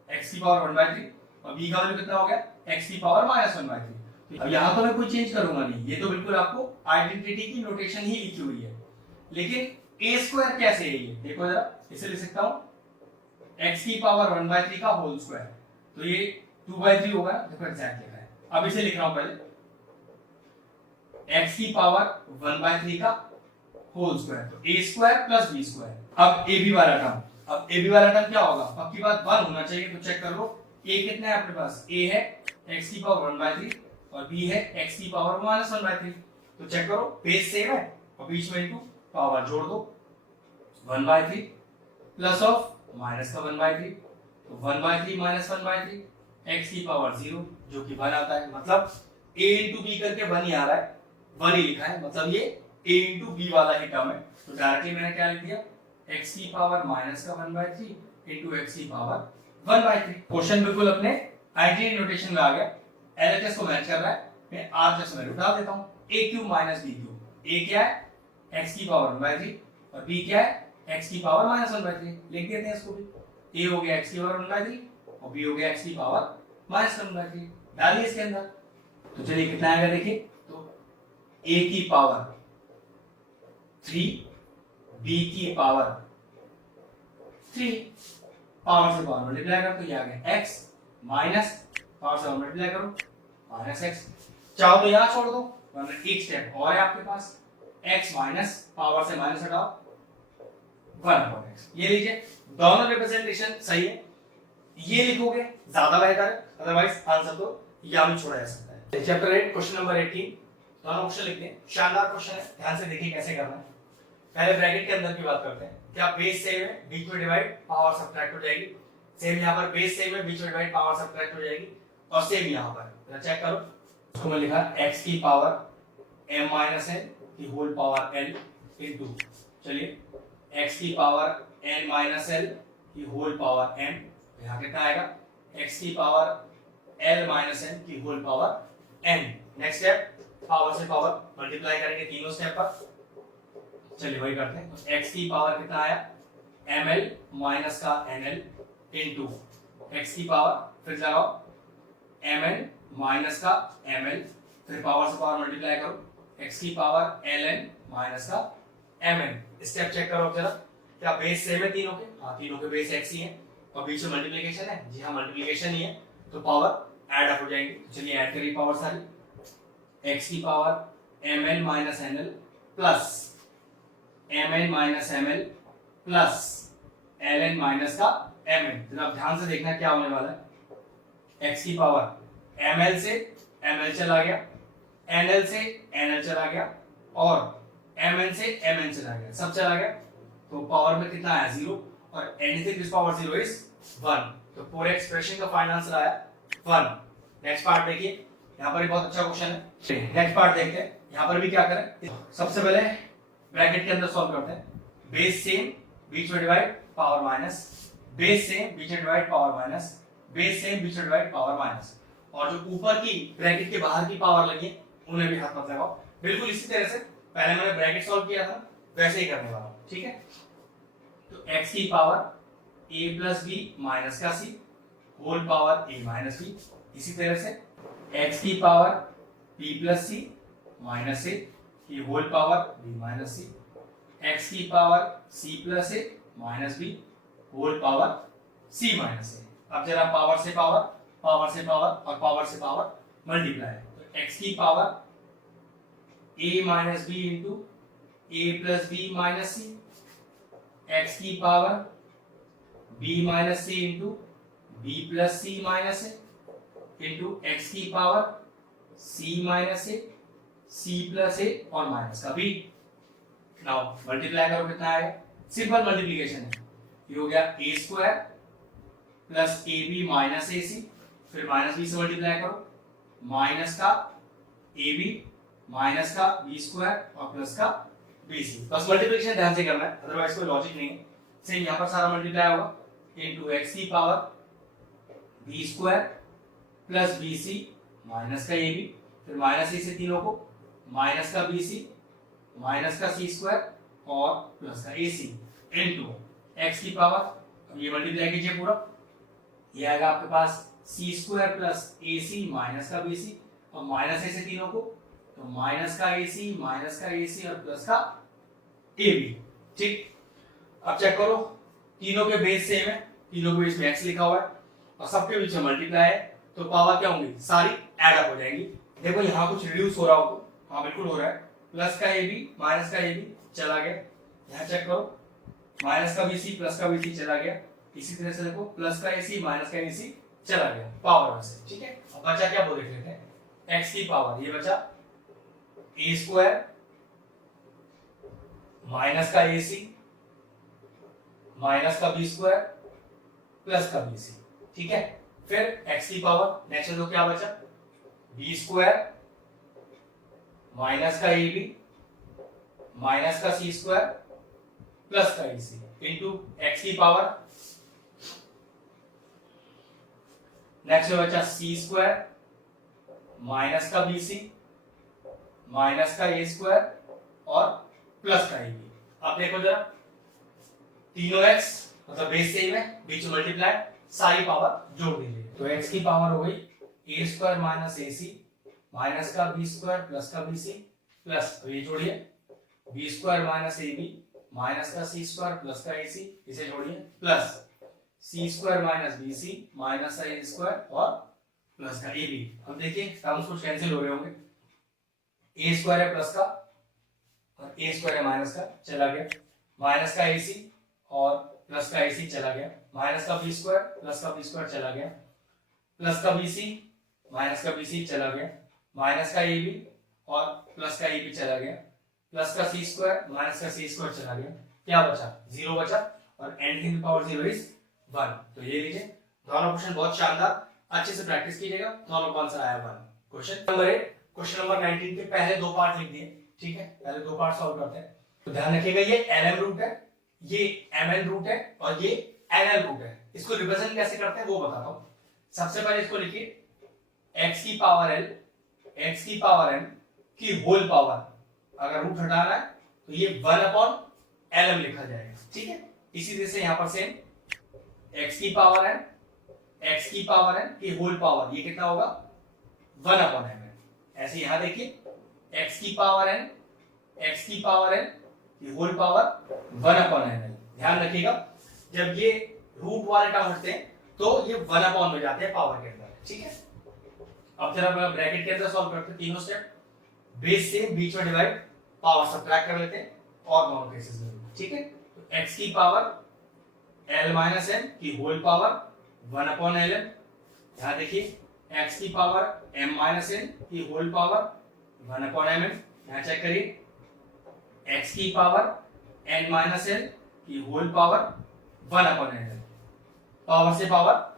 x की पावर 1/3, और b का वैल्यू कितना हो गया, x की पावर माइनस 1/3। अब यहां तो मैं कोई चेंज करूंगा नहीं, ये तो बिल्कुल आपको आइडेंटिटी की नोटेशन ही लिखी हुई है, लेकिन a स्क्वायर कैसे है, ये देखो जरा, इसे लिख सकता हूं x की पावर 1/3 का होल स्क्वायर, तो ये 2/3 होगा, देखो एग्जैक्ट लिखा है। अब इसे लिख रहा हूं पहले, x की पावर 1/3 का होल स्क्वायर, तो a square plus b square. अब ab वाला टर्म, अब ab वाला टर्म क्या होगा, पक्की बात 1 होना चाहिए, तो चेक कर लो, a कितना है अपने पास, a है x की पावर 1/3 और b है x की पावर माइनस 1/3, तो चेक करो बेस सेम है, और बीच में इनटू पावर जोड़ दो, 1/3 प्लस ऑफ माइनस का 1/3, तो 1/3 माइनस 1/3 x की पावर 0 जो कि 1 आता है, मतलब a इंटू बी करके 1 ही आ रहा है, 1 ही लिखा है, मतलब ये a इंटू बी वाला ही टर्म है, तो डायरेक्टली मैंने क्या लिख दिया, x की पावर माइनस का 1/3 इंटू x की पावर 1/3। क्वेश्चन बिल्कुल अपने आइडेंटिटी नोटेशन में आ गया, LHS को मैच कर रहा है, मैं RHS में उठा देता हूं, a cube minus b cube, a क्या है x की पावर 1/3 और b क्या है x की पावर माइनस 1/3, लिख देते हैं इसको भी, a हो गया x की पावर 1/3 और b हो गया x की पावर माइनस 1/3, डालिए इसके अंदर, तो चलिए कितना आएगा देखिए, तो a की पावर 3 b की पावर 3, पावर से पावर मल्टीप्लाई करो तो ये आ गया x माइनस पावर से मल्टीप्लाई करो माइनस x, चाहो तो यहां छोड़ दो, वरना एक स्टेप और है आपके पास, x माइनस पावर से माइनस हटाओ 1/x, ये लीजिए, दोनों रिप्रेजेंटेशन सही है, ये लिखोगे ज्यादा बेहतर है, अदरवाइज आंसर तो या भी छोड़ा जा सकता है। चैप्टर 8 क्वेश्चन नंबर 18, दोनों क्वेश्चन लिखते हैं, शानदार क्वेश्चन है, ध्यान से देखिए कैसे करना है। पहले ब्रैकेट के अंदर की बात करते हैं, क्या बेस सेम है, बीच में डिवाइड पावर सब्ट्रैक्ट हो जाएगी, सेम यहां पर बेस सेम है, बीच में डिवाइड पावर सब्ट्रैक्ट हो जाएगी, और सेम यहां पर चेक करो, उसको मैं लिखा x की पावर m माइनस n की होल पावर l इनटू, चलिए x की पावर n माइनस l की होल पावर m, यहां कितना आएगा, x की पावर l माइनस n की whole power n। Next step, power से पावर मल्टीप्लाई करेंगे तीनों स्टेप पर, चलिए वही करते हैं, तो x की पावर कितना आया, ml माइनस का nl इनटू x की पावर, फिर लगाओ mn माइनस का ml, फिर पावर से पावर मल्टीप्लाई करो, x की पावर ln माइनस का mn। स्टेप चेक करो जरा, क्या बेस सेम है तीनों के, हाँ तीनों के बेस x ही है, और बीच में मल्टीप्लिकेशन है, जी हाँ मल्टीप्लिकेशन ही है, तो पावर ऐड अप हो जाएंगे, चलिए ऐड करिए पावर सारी, x की power ml minus nl plus mn minus ml plus ln minus का mn। जरा ध्यान से देखना क्या होने वाला है, x की पावर ml से ml चला गया, nl से nl चला गया, और mn से mn चला गया, सब चला गया, तो पावर में कितना आया 0, और एनीथिंग विच पावर 0 इज 1। तो पूरे एक्सप्रेशन का फाइनल आंसर आया 1। नेक्स्ट पार्ट देखिए, यहाँ पर भी बहुत अच्छा क्वेश्चन है। नेक्स्ट पार्ट देखते हैं, यहाँ पर भी क्या करें, सबसे पहले ब्रैकेट के अंदर सॉल्व करते हैं। बेस सेम बीच में divide power minus, base same बीच में divide power minus, base same बीच में डिवाइड पावर माइनस, और जो ऊपर की ब्रैकेट के बाहर की पावर लगी है उन्हें भी हाथ मत लगाओ। बिल्कुल इसी तरह से पहले मैंने ब्रैकेट सॉल्व किया था वैसे ही करने वाला हूं, ठीक है। तो x की power a plus b minus का c whole power a minus b, इसी तरह से x की power b plus c minus a की whole power b minus c, x की power c plus a minus b whole power c minus a। अब जरा power से power, power से पावर और पावर से पावर मल्टीप्लाई, तो x की power a minus b into a plus b minus c, x की पावर b माइनस सी into b plus c minus ए into x की पावर c माइनस ए c plus ए और minus का b। Now multiply करो, कितना आएगा, simple multiplication है, ये हो गया a square plus a b minus a c, फिर माइनस बी से मल्टीप्लाई करो, माइनस का ए बी माइनस का बी स्क्वायर और प्लस का बी सी। बस मल्टीप्लिकेशन ध्यान से करना है, अदरवाइज कोई लॉजिक नहीं है। सेम यहाँ पर सारा मल्टीप्लाई होगा इनटू एक्स की power b square plus b c minus का ए बी, फिर माइनस ए से तीनों को, माइनस का बी सी माइनस का सी स्क्वायर और प्लस का ए सी इनटू एक्स की पावर, अब ये मल्टीप्लाई कीजिए पूरा, ये आएगा आपके पास सी square plus a c minus का बी सी, और माइनस ए से तीनों को तो माइनस का ए सी माइनस का ए सी और प्लस का ए बी, ठीक। अब चेक करो, तीनों के बेस सेम है, तीनों के बेस में x लिखा हुआ है और सबके बीच में मल्टीप्लाई है, तो पावर क्या होंगी, सारी ऐड अप हो जाएंगी। देखो यहाँ कुछ रिड्यूस हो रहा हो तो, हाँ बिल्कुल हो रहा है, प्लस का ए बी माइनस का ए बी चला गया, यहाँ चेक करो माइनस का बी सी प्लस का बी सी चला गया, इसी तरह से देखो प्लस का ए सी माइनस का ए सी चला गया पावर में से, ठीक है। अब बचा क्या वो देख लेते हैं, x की पावर ये बचा ए स्क्वायर माइनस का ए सी माइनस का बी स्क्वायर प्लस का बी सी, ठीक है। फिर x की पावर नेक्स्ट तो क्या बचा, बी स्क्वायर माइनस का ए बी माइनस का सी स्क्वायर प्लस का ए सी इंटू एक्स की पावर, नेक्स्ट बचा सी स्क्वायर माइनस का बी सी माइनस का ए स्क्वायर और प्लस का ए बी। अब देखो जरा, तीनों x मतलब बेस सेम है, बीच में मल्टीप्लाई, सारी पावर जोड़ दीजिए, तो x की पावर हो गई a square minus a c minus का बी स्क्वायर प्लस का बी सी प्लस, तो ये जोड़िए b square minus a b minus का सी स्क्वायर प्लस का ए सी, इसे जोड़िए plus c square minus b c minus का ए स्क्वायर और प्लस का ए बी। अब देखिए टर्म्स कुछ कैंसिल हो रहे होंगे, ए स्क्वायर है प्लस का और ए स्क्वायर है माइनस का, चला गया, माइनस का ए सी और प्लस का ए सी चला गया, माइनस का बी स्क्वायर प्लस का बी स्क्वायर चला गया, प्लस का बी सी माइनस का बी सी चला गया, माइनस का ए बी और प्लस का ए बी चला गया, प्लस का सी स्क्वायर माइनस का सी स्क्वायर चला गया, क्या बचा, जीरो बचा, और एनीथिंग टू पावर 0 इज 1। तो ये लीजिए, दोनों क्वेश्चन बहुत शानदार, अच्छे से प्रैक्टिस कीजिएगा, दोनों का आंसर आया 1। क्वेश्चन नंबर 8, क्वेश्चन नंबर 19 के पहले दो पार्ट लिख दिए, ठीक है, पहले दो पार्ट सॉल्व करते हैं। तो ध्यान रखिएगा, ये LM रूट है, ये MN रूट है और ये NL रूट है। इसको रिप्रेजेंट कैसे करते हैं वो बताता हूं। सबसे पहले इसको लिखिए x की पावर l x की पावर n की होल पावर, अगर रूट हटाना है तो ये 1/LM लिखा जाएगा, ठीक है। इसी तरह से यहां पर सेम x की पावर n x की पावर n की होल पावर, ये कितना होगा 1/MN। ऐसे यहां देखिए x की पावर n x की पावर n की होल पावर 1/NL। ध्यान रखिएगा, जब ये रूट वाले टर्म हटते हैं तो ये 1/में जाते हैं पावर के अंदर, ठीक है। अब जरा ब्रैकेट के अंदर सॉल्व करते हैं तीनों स्टेप, बेस से बीच में डिवाइड, पावर सब्ट्रैक्ट कर लेते हैं और दोनों केसेस में, ठीक है। तो x की पावर l माइनस n की होल पावर 1/LN। यहां देखिए x की पावर m माइनस n की होल पावर 1/MN। यहां चेक करिए x की पावर n माइनस n की whole power 1 upon n l. Power से पावर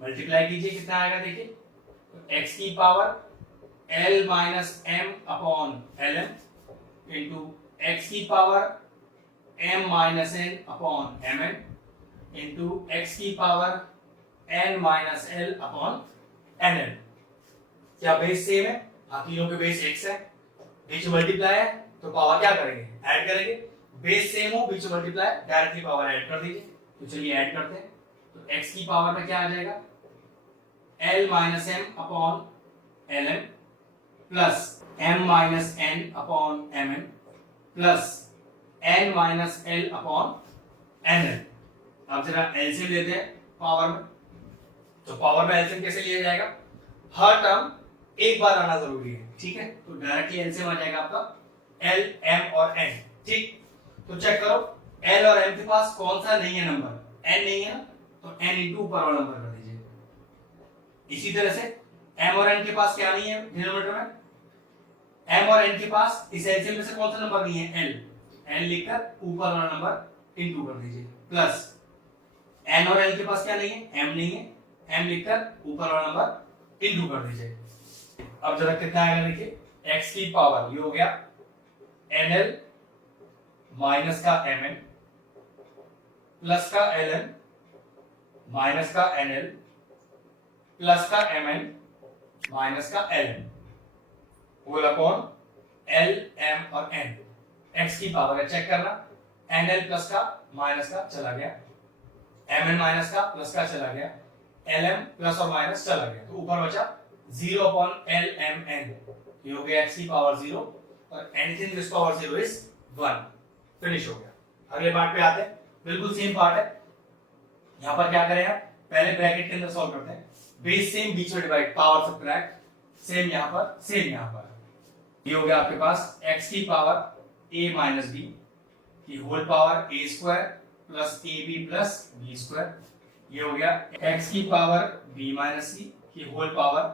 मल्टीप्लाई कीजिए, कितना आएगा देखिए, तो x की power l minus m upon l m into x की power m minus n upon m n into x की power n minus l upon n l. क्या बेस सेम है? हाँ, तीनों के बेस x है, बीच मल्टीप्लाई है, तो पावर क्या करेंगे, ऐड करेंगे। बेस सेम हो, बीच मल्टीप्लाई, डायरेक्टली पावर ऐड कर दीजिए। तो चलिए ऐड करते हैं। तो x की पावर में क्या आ जाएगा, l minus m upon l m plus m minus n upon m n plus n minus l upon n l. अब जरा एलसीएम लेते हैं पावर में। तो पावर में एलसीएम कैसे लिया जाएगा, हर टर्म एक बार आना जरूरी है, ठीक है। तो डायरेक्टली एलसीएम आ जाएगा आपका एल एम और एन, ठीक। तो चेक करो, एल और एम के पास कौन सा नहीं है नंबर, एन नहीं है ना, तो एन इंटू ऊपर वाला नंबर कर दीजिए। इसी तरह से एम और एन के पास क्या नहीं है डिनोमिनेटर में, एम और एन के पास इस एलसीएम में से कौन सा नंबर नहीं है, एल, एन लिखकर ऊपर वाला नंबर इंटू कर दीजिए, प्लस एन और एल के पास क्या नहीं है, एम नहीं है, एम लिखकर ऊपर वाला नंबर इंटू कर दीजिए। अब जरा कितना आएगा देखिए, x की पावर ये हो गया nl माइनस का mn प्लस का ln माइनस का nl प्लस का mn माइनस का ln whole upon l m और n। x की पावर है, चेक करना, nl प्लस का माइनस का चला गया, mn माइनस का प्लस का चला गया, lm प्लस और माइनस चला गया, तो ऊपर बचा 0 अपॉन l m n। ये हो गया x की पावर 0 और anything with power 0 is 1। Finish हो गया। अगले पार्ट पे आते हैं, बिल्कुल सेम पार्ट है। यहां पर क्या करें, पहले ब्रैकेट के अंदर सॉल्व करते हैं, बेस सेम, बीच में डिवाइड, पावर सब्ट्रैक्ट, सेम यहां पर, सेम यहां पर। ये हो गया आपके पास x की पावर a माइनस b की whole power a square plus ab plus b square. ये हो गया x की पावर b माइनस c की whole power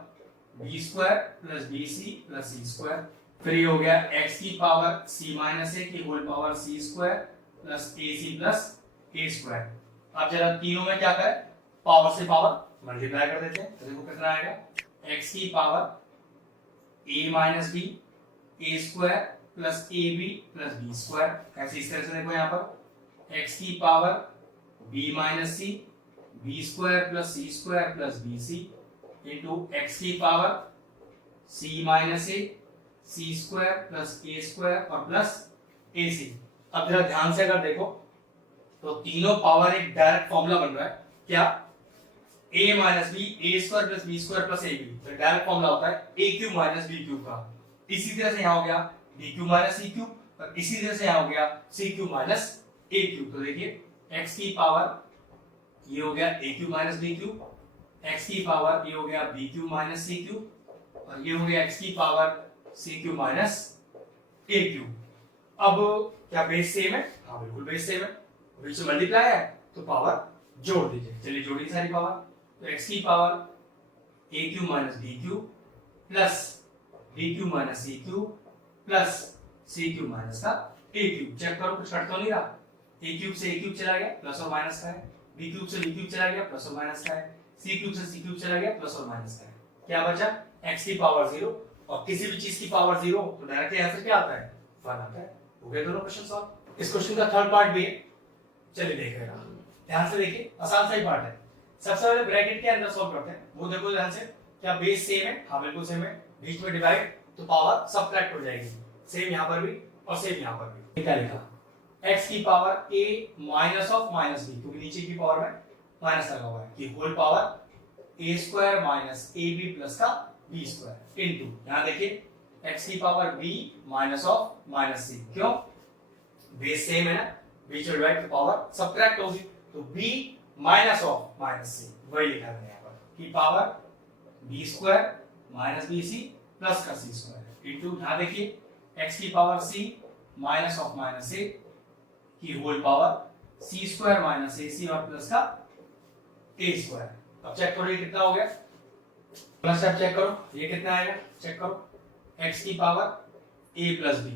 b square plus bc plus c square. फिर ये हो गया x की पावर c माइनस a की whole power c square plus ac plus a square. अब जरा तीनों में क्या करें, पावर से पावर मल्टीप्लाई कर देते हैं, तो देखो कितना आएगा, x की power a minus b a square plus ab plus b square. ऐसे इस तरह से देखो यहाँ पर x की power b minus c b square plus c square plus bc into x की power c minus a c square plus a square और प्लस ac। अब जरा ध्यान से अगर देखो तो तीनों पावर एक डायरेक्ट फॉर्मूला बन रहा है, क्या, a minus b a square plus b square plus ab। तो डायरेक्ट फॉर्मूला होता है a cube minus b cube का। इसी तरह से यहाँ हो गया b cube minus c cube और इसी तरह से यहाँ हो गया c cube minus a cube. तो देखिए x की पावर ये हो गया a cube minus b cube, x की पावर ये हो गया b cube minus c cube और ये हो गया x की power c cube minus a cube. अब क्या बेस सेम है? हाँ बिल्कुल बेस सेम है, बीच में मल्टीप्लाई है तो पावर जोड़ दीजिए। चलिए जोड़िए सारी पावर, तो x की power a cube minus b cube plus b cube minus c cube plus c cube minus का a क्यूब। चेक करो कुछ कट तो नहीं रहा, a क्यूब से a क्यूब चला गया प्लस और माइनस का है, b क्यूब से b क्यूब चला गया प्लस और माइनस का है, c क्यूब से c क्यूब चला गया प्लस और माइनस का है। क्या बचा, x की पावर 0 और किसी भी चीज की पावर 0 तो डायरेक्टली आंसर क्या आता है, 1 आता है। हो गए दोनों क्वेश्चन सॉल्व। इस क्वेश्चन का थर्ड पार्ट भी है, चलिए देखेगा, ध्यान से देखिए, आसान सा ही पार्ट है। सबसे पहले ब्रैकेट के अंदर सॉल्व करते हैं, वो देखो ध्यान से, क्या बेस सेम है? हाँ बिल्कुल सेम है, बीच में डिवाइड तो पावर सब्ट्रैक्ट हो जाएगी, सेम यहाँ पर भी और सेम यहाँ पर भी। क्या लिखा, x की power a minus of minus b, क्योंकि नीचे की पावर में माइनस लगा हुआ है, कि whole power a square minus ab plus का b स्क्वायर इनटू, यहाँ देखिए x की power b minus of minus c, क्यों, बेस सेम है ना, बीच में डिवाइड तो पावर सब्ट्रैक्ट होगी, तो b minus of minus c, वही लिखा है यहाँ पर, कि power b square minus bc plus का c स्क्वायर इनटू, यहाँ देखिए x की power c minus of minus a की whole power c square minus ac और प्लस का a स्क्वायर। अब चेक करो ये कितना हो गया, प्लस स्टेप चेक करो ये कितना आएगा, चेक करो, x की power a plus b,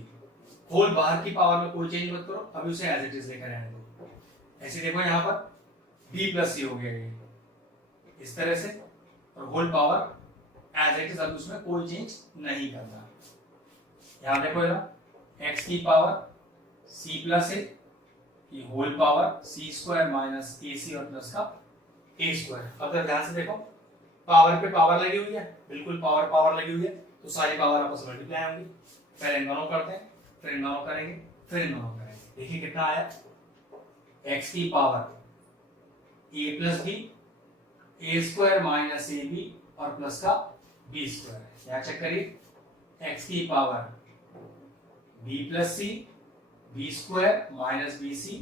whole बाहर की पावर में कोई चेंज मत करो, अभी उसे एज इट इज लेकर रहने दो। ऐसे देखो यहाँ पर बी प्लस सी हो गया ये इस तरह से, और whole power as it is, अब उसमें कोई चेंज नहीं करना। यहां देखो जरा एक्स की पावर सी प्लस ए की whole power C square minus a c और प्लस का ए स्क्वायर। अब जरा ध्यान से देखो, पावर पे पावर लगी हुई है, बिल्कुल पावर पावर लगी हुई है, तो सारी पावर आपस में मल्टीप्लाई होंगी। पहले इन दोनों करते हैं, फिर इन दोनों करेंगे, फिर इन दोनों करेंगे। देखिए कितना आया, एक्स की power a plus b, a square minus a b और प्लस का बी स्क्वायर। यहाँ चेक करिए, एक्स की power b plus c, b square minus b c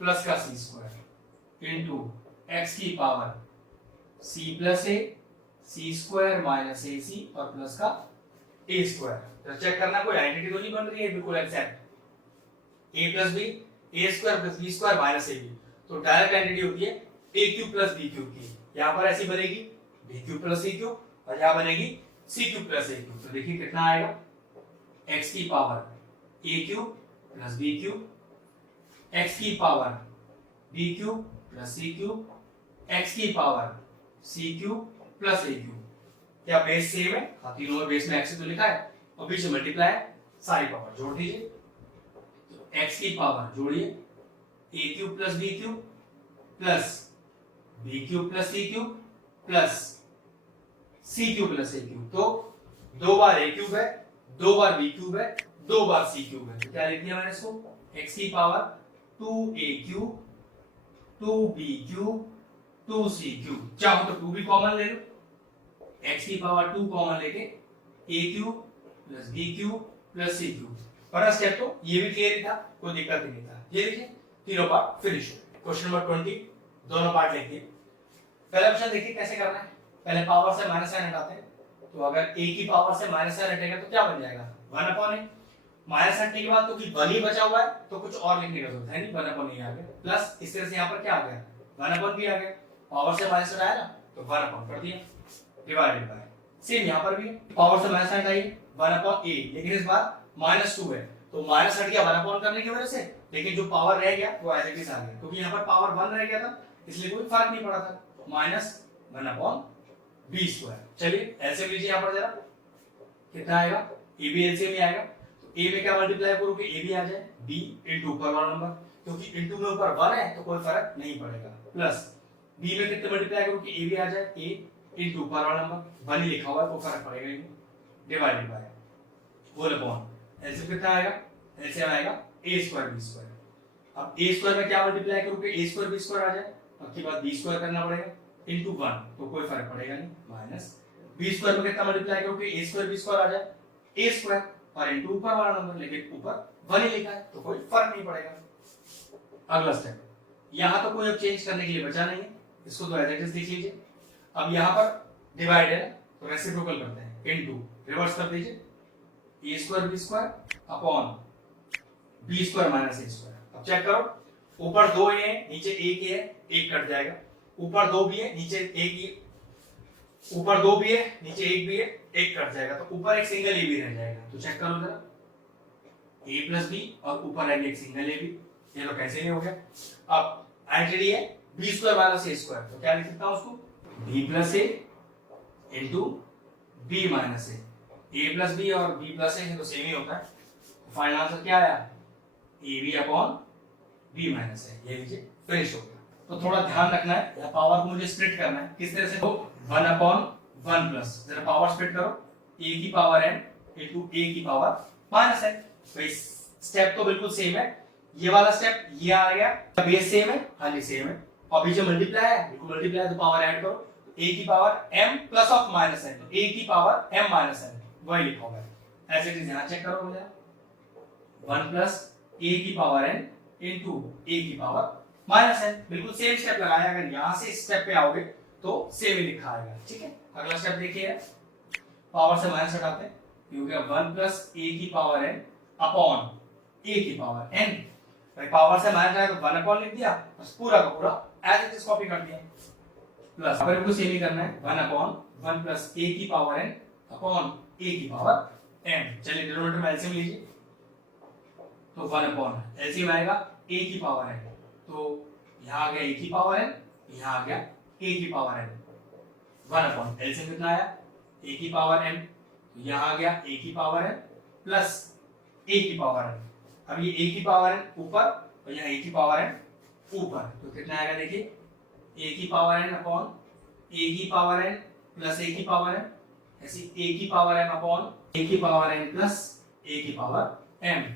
plus का सी स्क्वायर इंटू एक्स की power c plus a, c square minus a c और plus का a square. तो check करना कोई आइडेंटिटी तो नहीं बन रही है, बिल्कुल exact. A plus b, a square plus b square minus a b, तो डायरेक्ट आइडेंटिटी होती है a cube plus b cube की। यहाँ पर ऐसी बनेगी b cube plus c cube, और यहाँ बनेगी c cube plus a cube. तो देखिए कितना आएगा, एक्स की power a cube plus b cube, x की power b cube plus c cube, x की power c cube plus a cube. क्या बेस सेम है? हाँ, तीनों में बेस में एक्स तो लिखा है और बीच में मल्टीप्लाई है, सारी पावर जोड़ दीजिए। तो एक्स की पावर जोड़िए, a cube plus b cube plus b cube plus c cube plus c cube plus a cube. तो दो बार ए क्यूब है, दो बार बी क्यूब है, दो बार सी क्यूब है। तो क्या लिख दिया मैंने इसको, एक्स की power 2a cube 2b cube 2c cube. चाहो तो 2 भी कॉमन ले लो, एक्स की पावर 2 कॉमन लेके a cube plus b cube plus c cube. First step तो ये भी क्लियर था, कोई दिक्कत नहीं था। ये लीजिए तीनों पार्ट फिनिश हो। क्वेश्चन नंबर 20 दोनों पार्ट लिखिए। पहला ऑप्शन देखिए कैसे करना है। पहले पावर से माइनस साइन हटाते हैं, तो अगर a की पावर से माइनस साइन हटेगा तो क्या बन जाएगा, 1/a। माइनस हटने के बाद तो कि 1 ही बचा हुआ है, तो कुछ और लिखने का जरूरत है नहीं, 1/a आ गया। प्लस इस तरह से यहाँ पर क्या आ गया, 1/b आ गया। पावर से माइनस हटाया ना, तो 1/, कर दिया, डिवाइडेड बाय। सेम यहाँ पर भी है, पावर से माइनस हटाइए 1/a, लेकिन इस बार -2 है, तो माइनस हट गया 1/, करने की वजह से, लेकिन जो पावर रह गया वो एज इट इज आ गया, क्योंकि यहाँ पर पावर 1 रह गया था, इसलिए कोई फर्क नहीं पड़ा था। -1/b²। चलिए एलसीएम लीजिए यहाँ पर जरा, कितना आएगा, a भी एलसीएम ही आएगा। तो a में क्या मल्टीप्लाई करो कि a भी आ जाए, b इंटू ऊपर वाला नंबर, क्योंकि इंटू में ऊपर 1 है तो कोई फर्क नहीं पड़ेगा। प्लस b में कितने मल्टीप्लाई करो कि a भी आ जाए, a इंटू ऊपर वाला नंबर, 1 ही लिखा हुआ है, कोई फर्क पड़ेगा नहीं, divided by whole upon. LCM कितना आएगा, एलसीएम आएगा a²b²। अब a² में क्या मल्टीप्लाई करो कि a²b² आ जाए, अब की बात b² करना पड़ेगा इंटू 1, तो कोई फर्क पड़ेगा नहीं, माइनस b² में कितना मल्टीप्लाई करो कि a²b² आ जाए, a² और इंटू ऊपर वाला नंबर, लेकिन ऊपर 1 ही लिखा है तो कोई फर्क नहीं पड़ेगा। अगला स्टेप, यहां तो कोई अब चेंज करने के लिए बचा नहीं है, इसको तो एज इट इज लिख लीजिए। अब यहां पर डिवाइड है तो रेसिप्रोकल करते हैं, इनटू रिवर्स कर दीजिए, a²b² upon b² minus a²। अब चेक करो, ऊपर 2 है नीचे 1 है, 1 कट जाएगा, ऊपर 2 भी है नीचे 1 ही, ऊपर 2 भी है नीचे 1 भी है, 1 कट जाएगा, तो ऊपर एक सिंगल ए भी रह जाएगा। तो चेक करो जरा, a प्लस b और ऊपर है एक सिंगल ए भी, ये तो कैसे नहीं हो गया। अब आइडेंटिटी है b² माइनस a², तो क्या लिख सकता हूं उसको, b plus a into b minus a plus b और b प्लस a तो सेम ही होता है। फाइनल आंसर क्या आया, ab upon b minus a। ये लीजिए फिनिश हो गया। तो थोड़ा ध्यान रखना है, या पावर को मुझे स्प्लिट करना है, किस तरह से, तो 1/1 प्लस, जरा पावर स्प्लिट करो, a की पावर n इंटू a की पावर माइनस n। तो स्टेप तो बिल्कुल सेम है, ये वाला स्टेप ये आ गया, बेस सेम है, हाँ जी सेम है, और बीच में मल्टीप्लाई है, बिल्कुल मल्टीप्लाई, तो पावर ऐड करो, a की power m plus of minus n, a की पावर m माइनस n, वही लिखा होगा। ऐसे चीज यहां चेक करो मुझे, 1 प्लस a की पावर n इंटू a की पावर माइनस n, बिल्कुल सेम स्टेप लगाया। अगर यहां से इस स्टेप पे आओगे तो सेम ही लिखा आएगा, ठीक है। अगला स्टेप देखिए, पावर से माइनस हटाते हैं, क्योंकि 1 प्लस a की पावर n अपॉन a की पावर n, भाई पावर से माइनस आया तो 1/, लिख दिया, बस पूरा का पूरा एज इट इज कॉपी कर दिया। प्लस अब इनको सेम ही करना है, 1/1 प्लस a की पावर n अपॉन a की पावर m। चलिए डिनोमिनेटर में एलसीएम लीजिए, तो 1/, एलसीएम आएगा a की पावर n, तो यहाँ आ गया a की पावर n यहाँ आ गया a की पावर n, 1 अपॉन एलसीएम कितना आया a की पावर n, यहाँ आ गया a की पावर n प्लस a की पावर n। अब ये a की पावर n ऊपर और यहाँ a की पावर n ऊपर, तो कितना आएगा देखिए a की पावर n अपॉन a की पावर n प्लस a की पावर n, ऐसी a की पावर n अपॉन a की पावर n प्लस a की पावर m।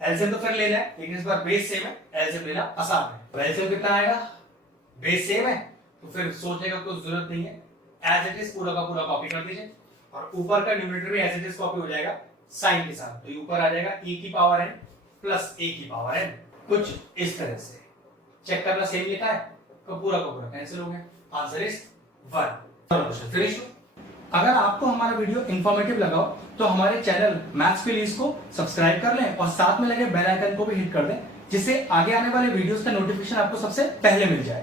एलसीएम तो फिर ले लें, लेकिन इस बार बेस सेम है, एलसीएम लेना आसान है। तो एलसीएम कितना आएगा, बेस सेम है तो फिर सोचने का कोई जरूरत नहीं है, एज इट इज पूरा का पूरा कॉपी कर दीजिए और ऊपर का न्यूमरेटर भी एज इट इज कॉपी हो जाएगा साइन के साथ, तो ऊपर आ जाएगा e की पावर n प्लस a की पावर n, कुछ इस तरह से। चेक करना सेम लिखा है तो पूरा का पूरा कैंसिल हो गया, आंसर इज 1। फिनिश। अगर आपको हमारा वीडियो इंफॉर्मेटिव लगा हो तो हमारे चैनल मैथ्स प्लीज को सब्सक्राइब कर लें और साथ में लगे बेल आइकन को भी हिट कर दें, जिससे आगे आने वाले वीडियोस का नोटिफिकेशन आपको सबसे पहले मिल जाए।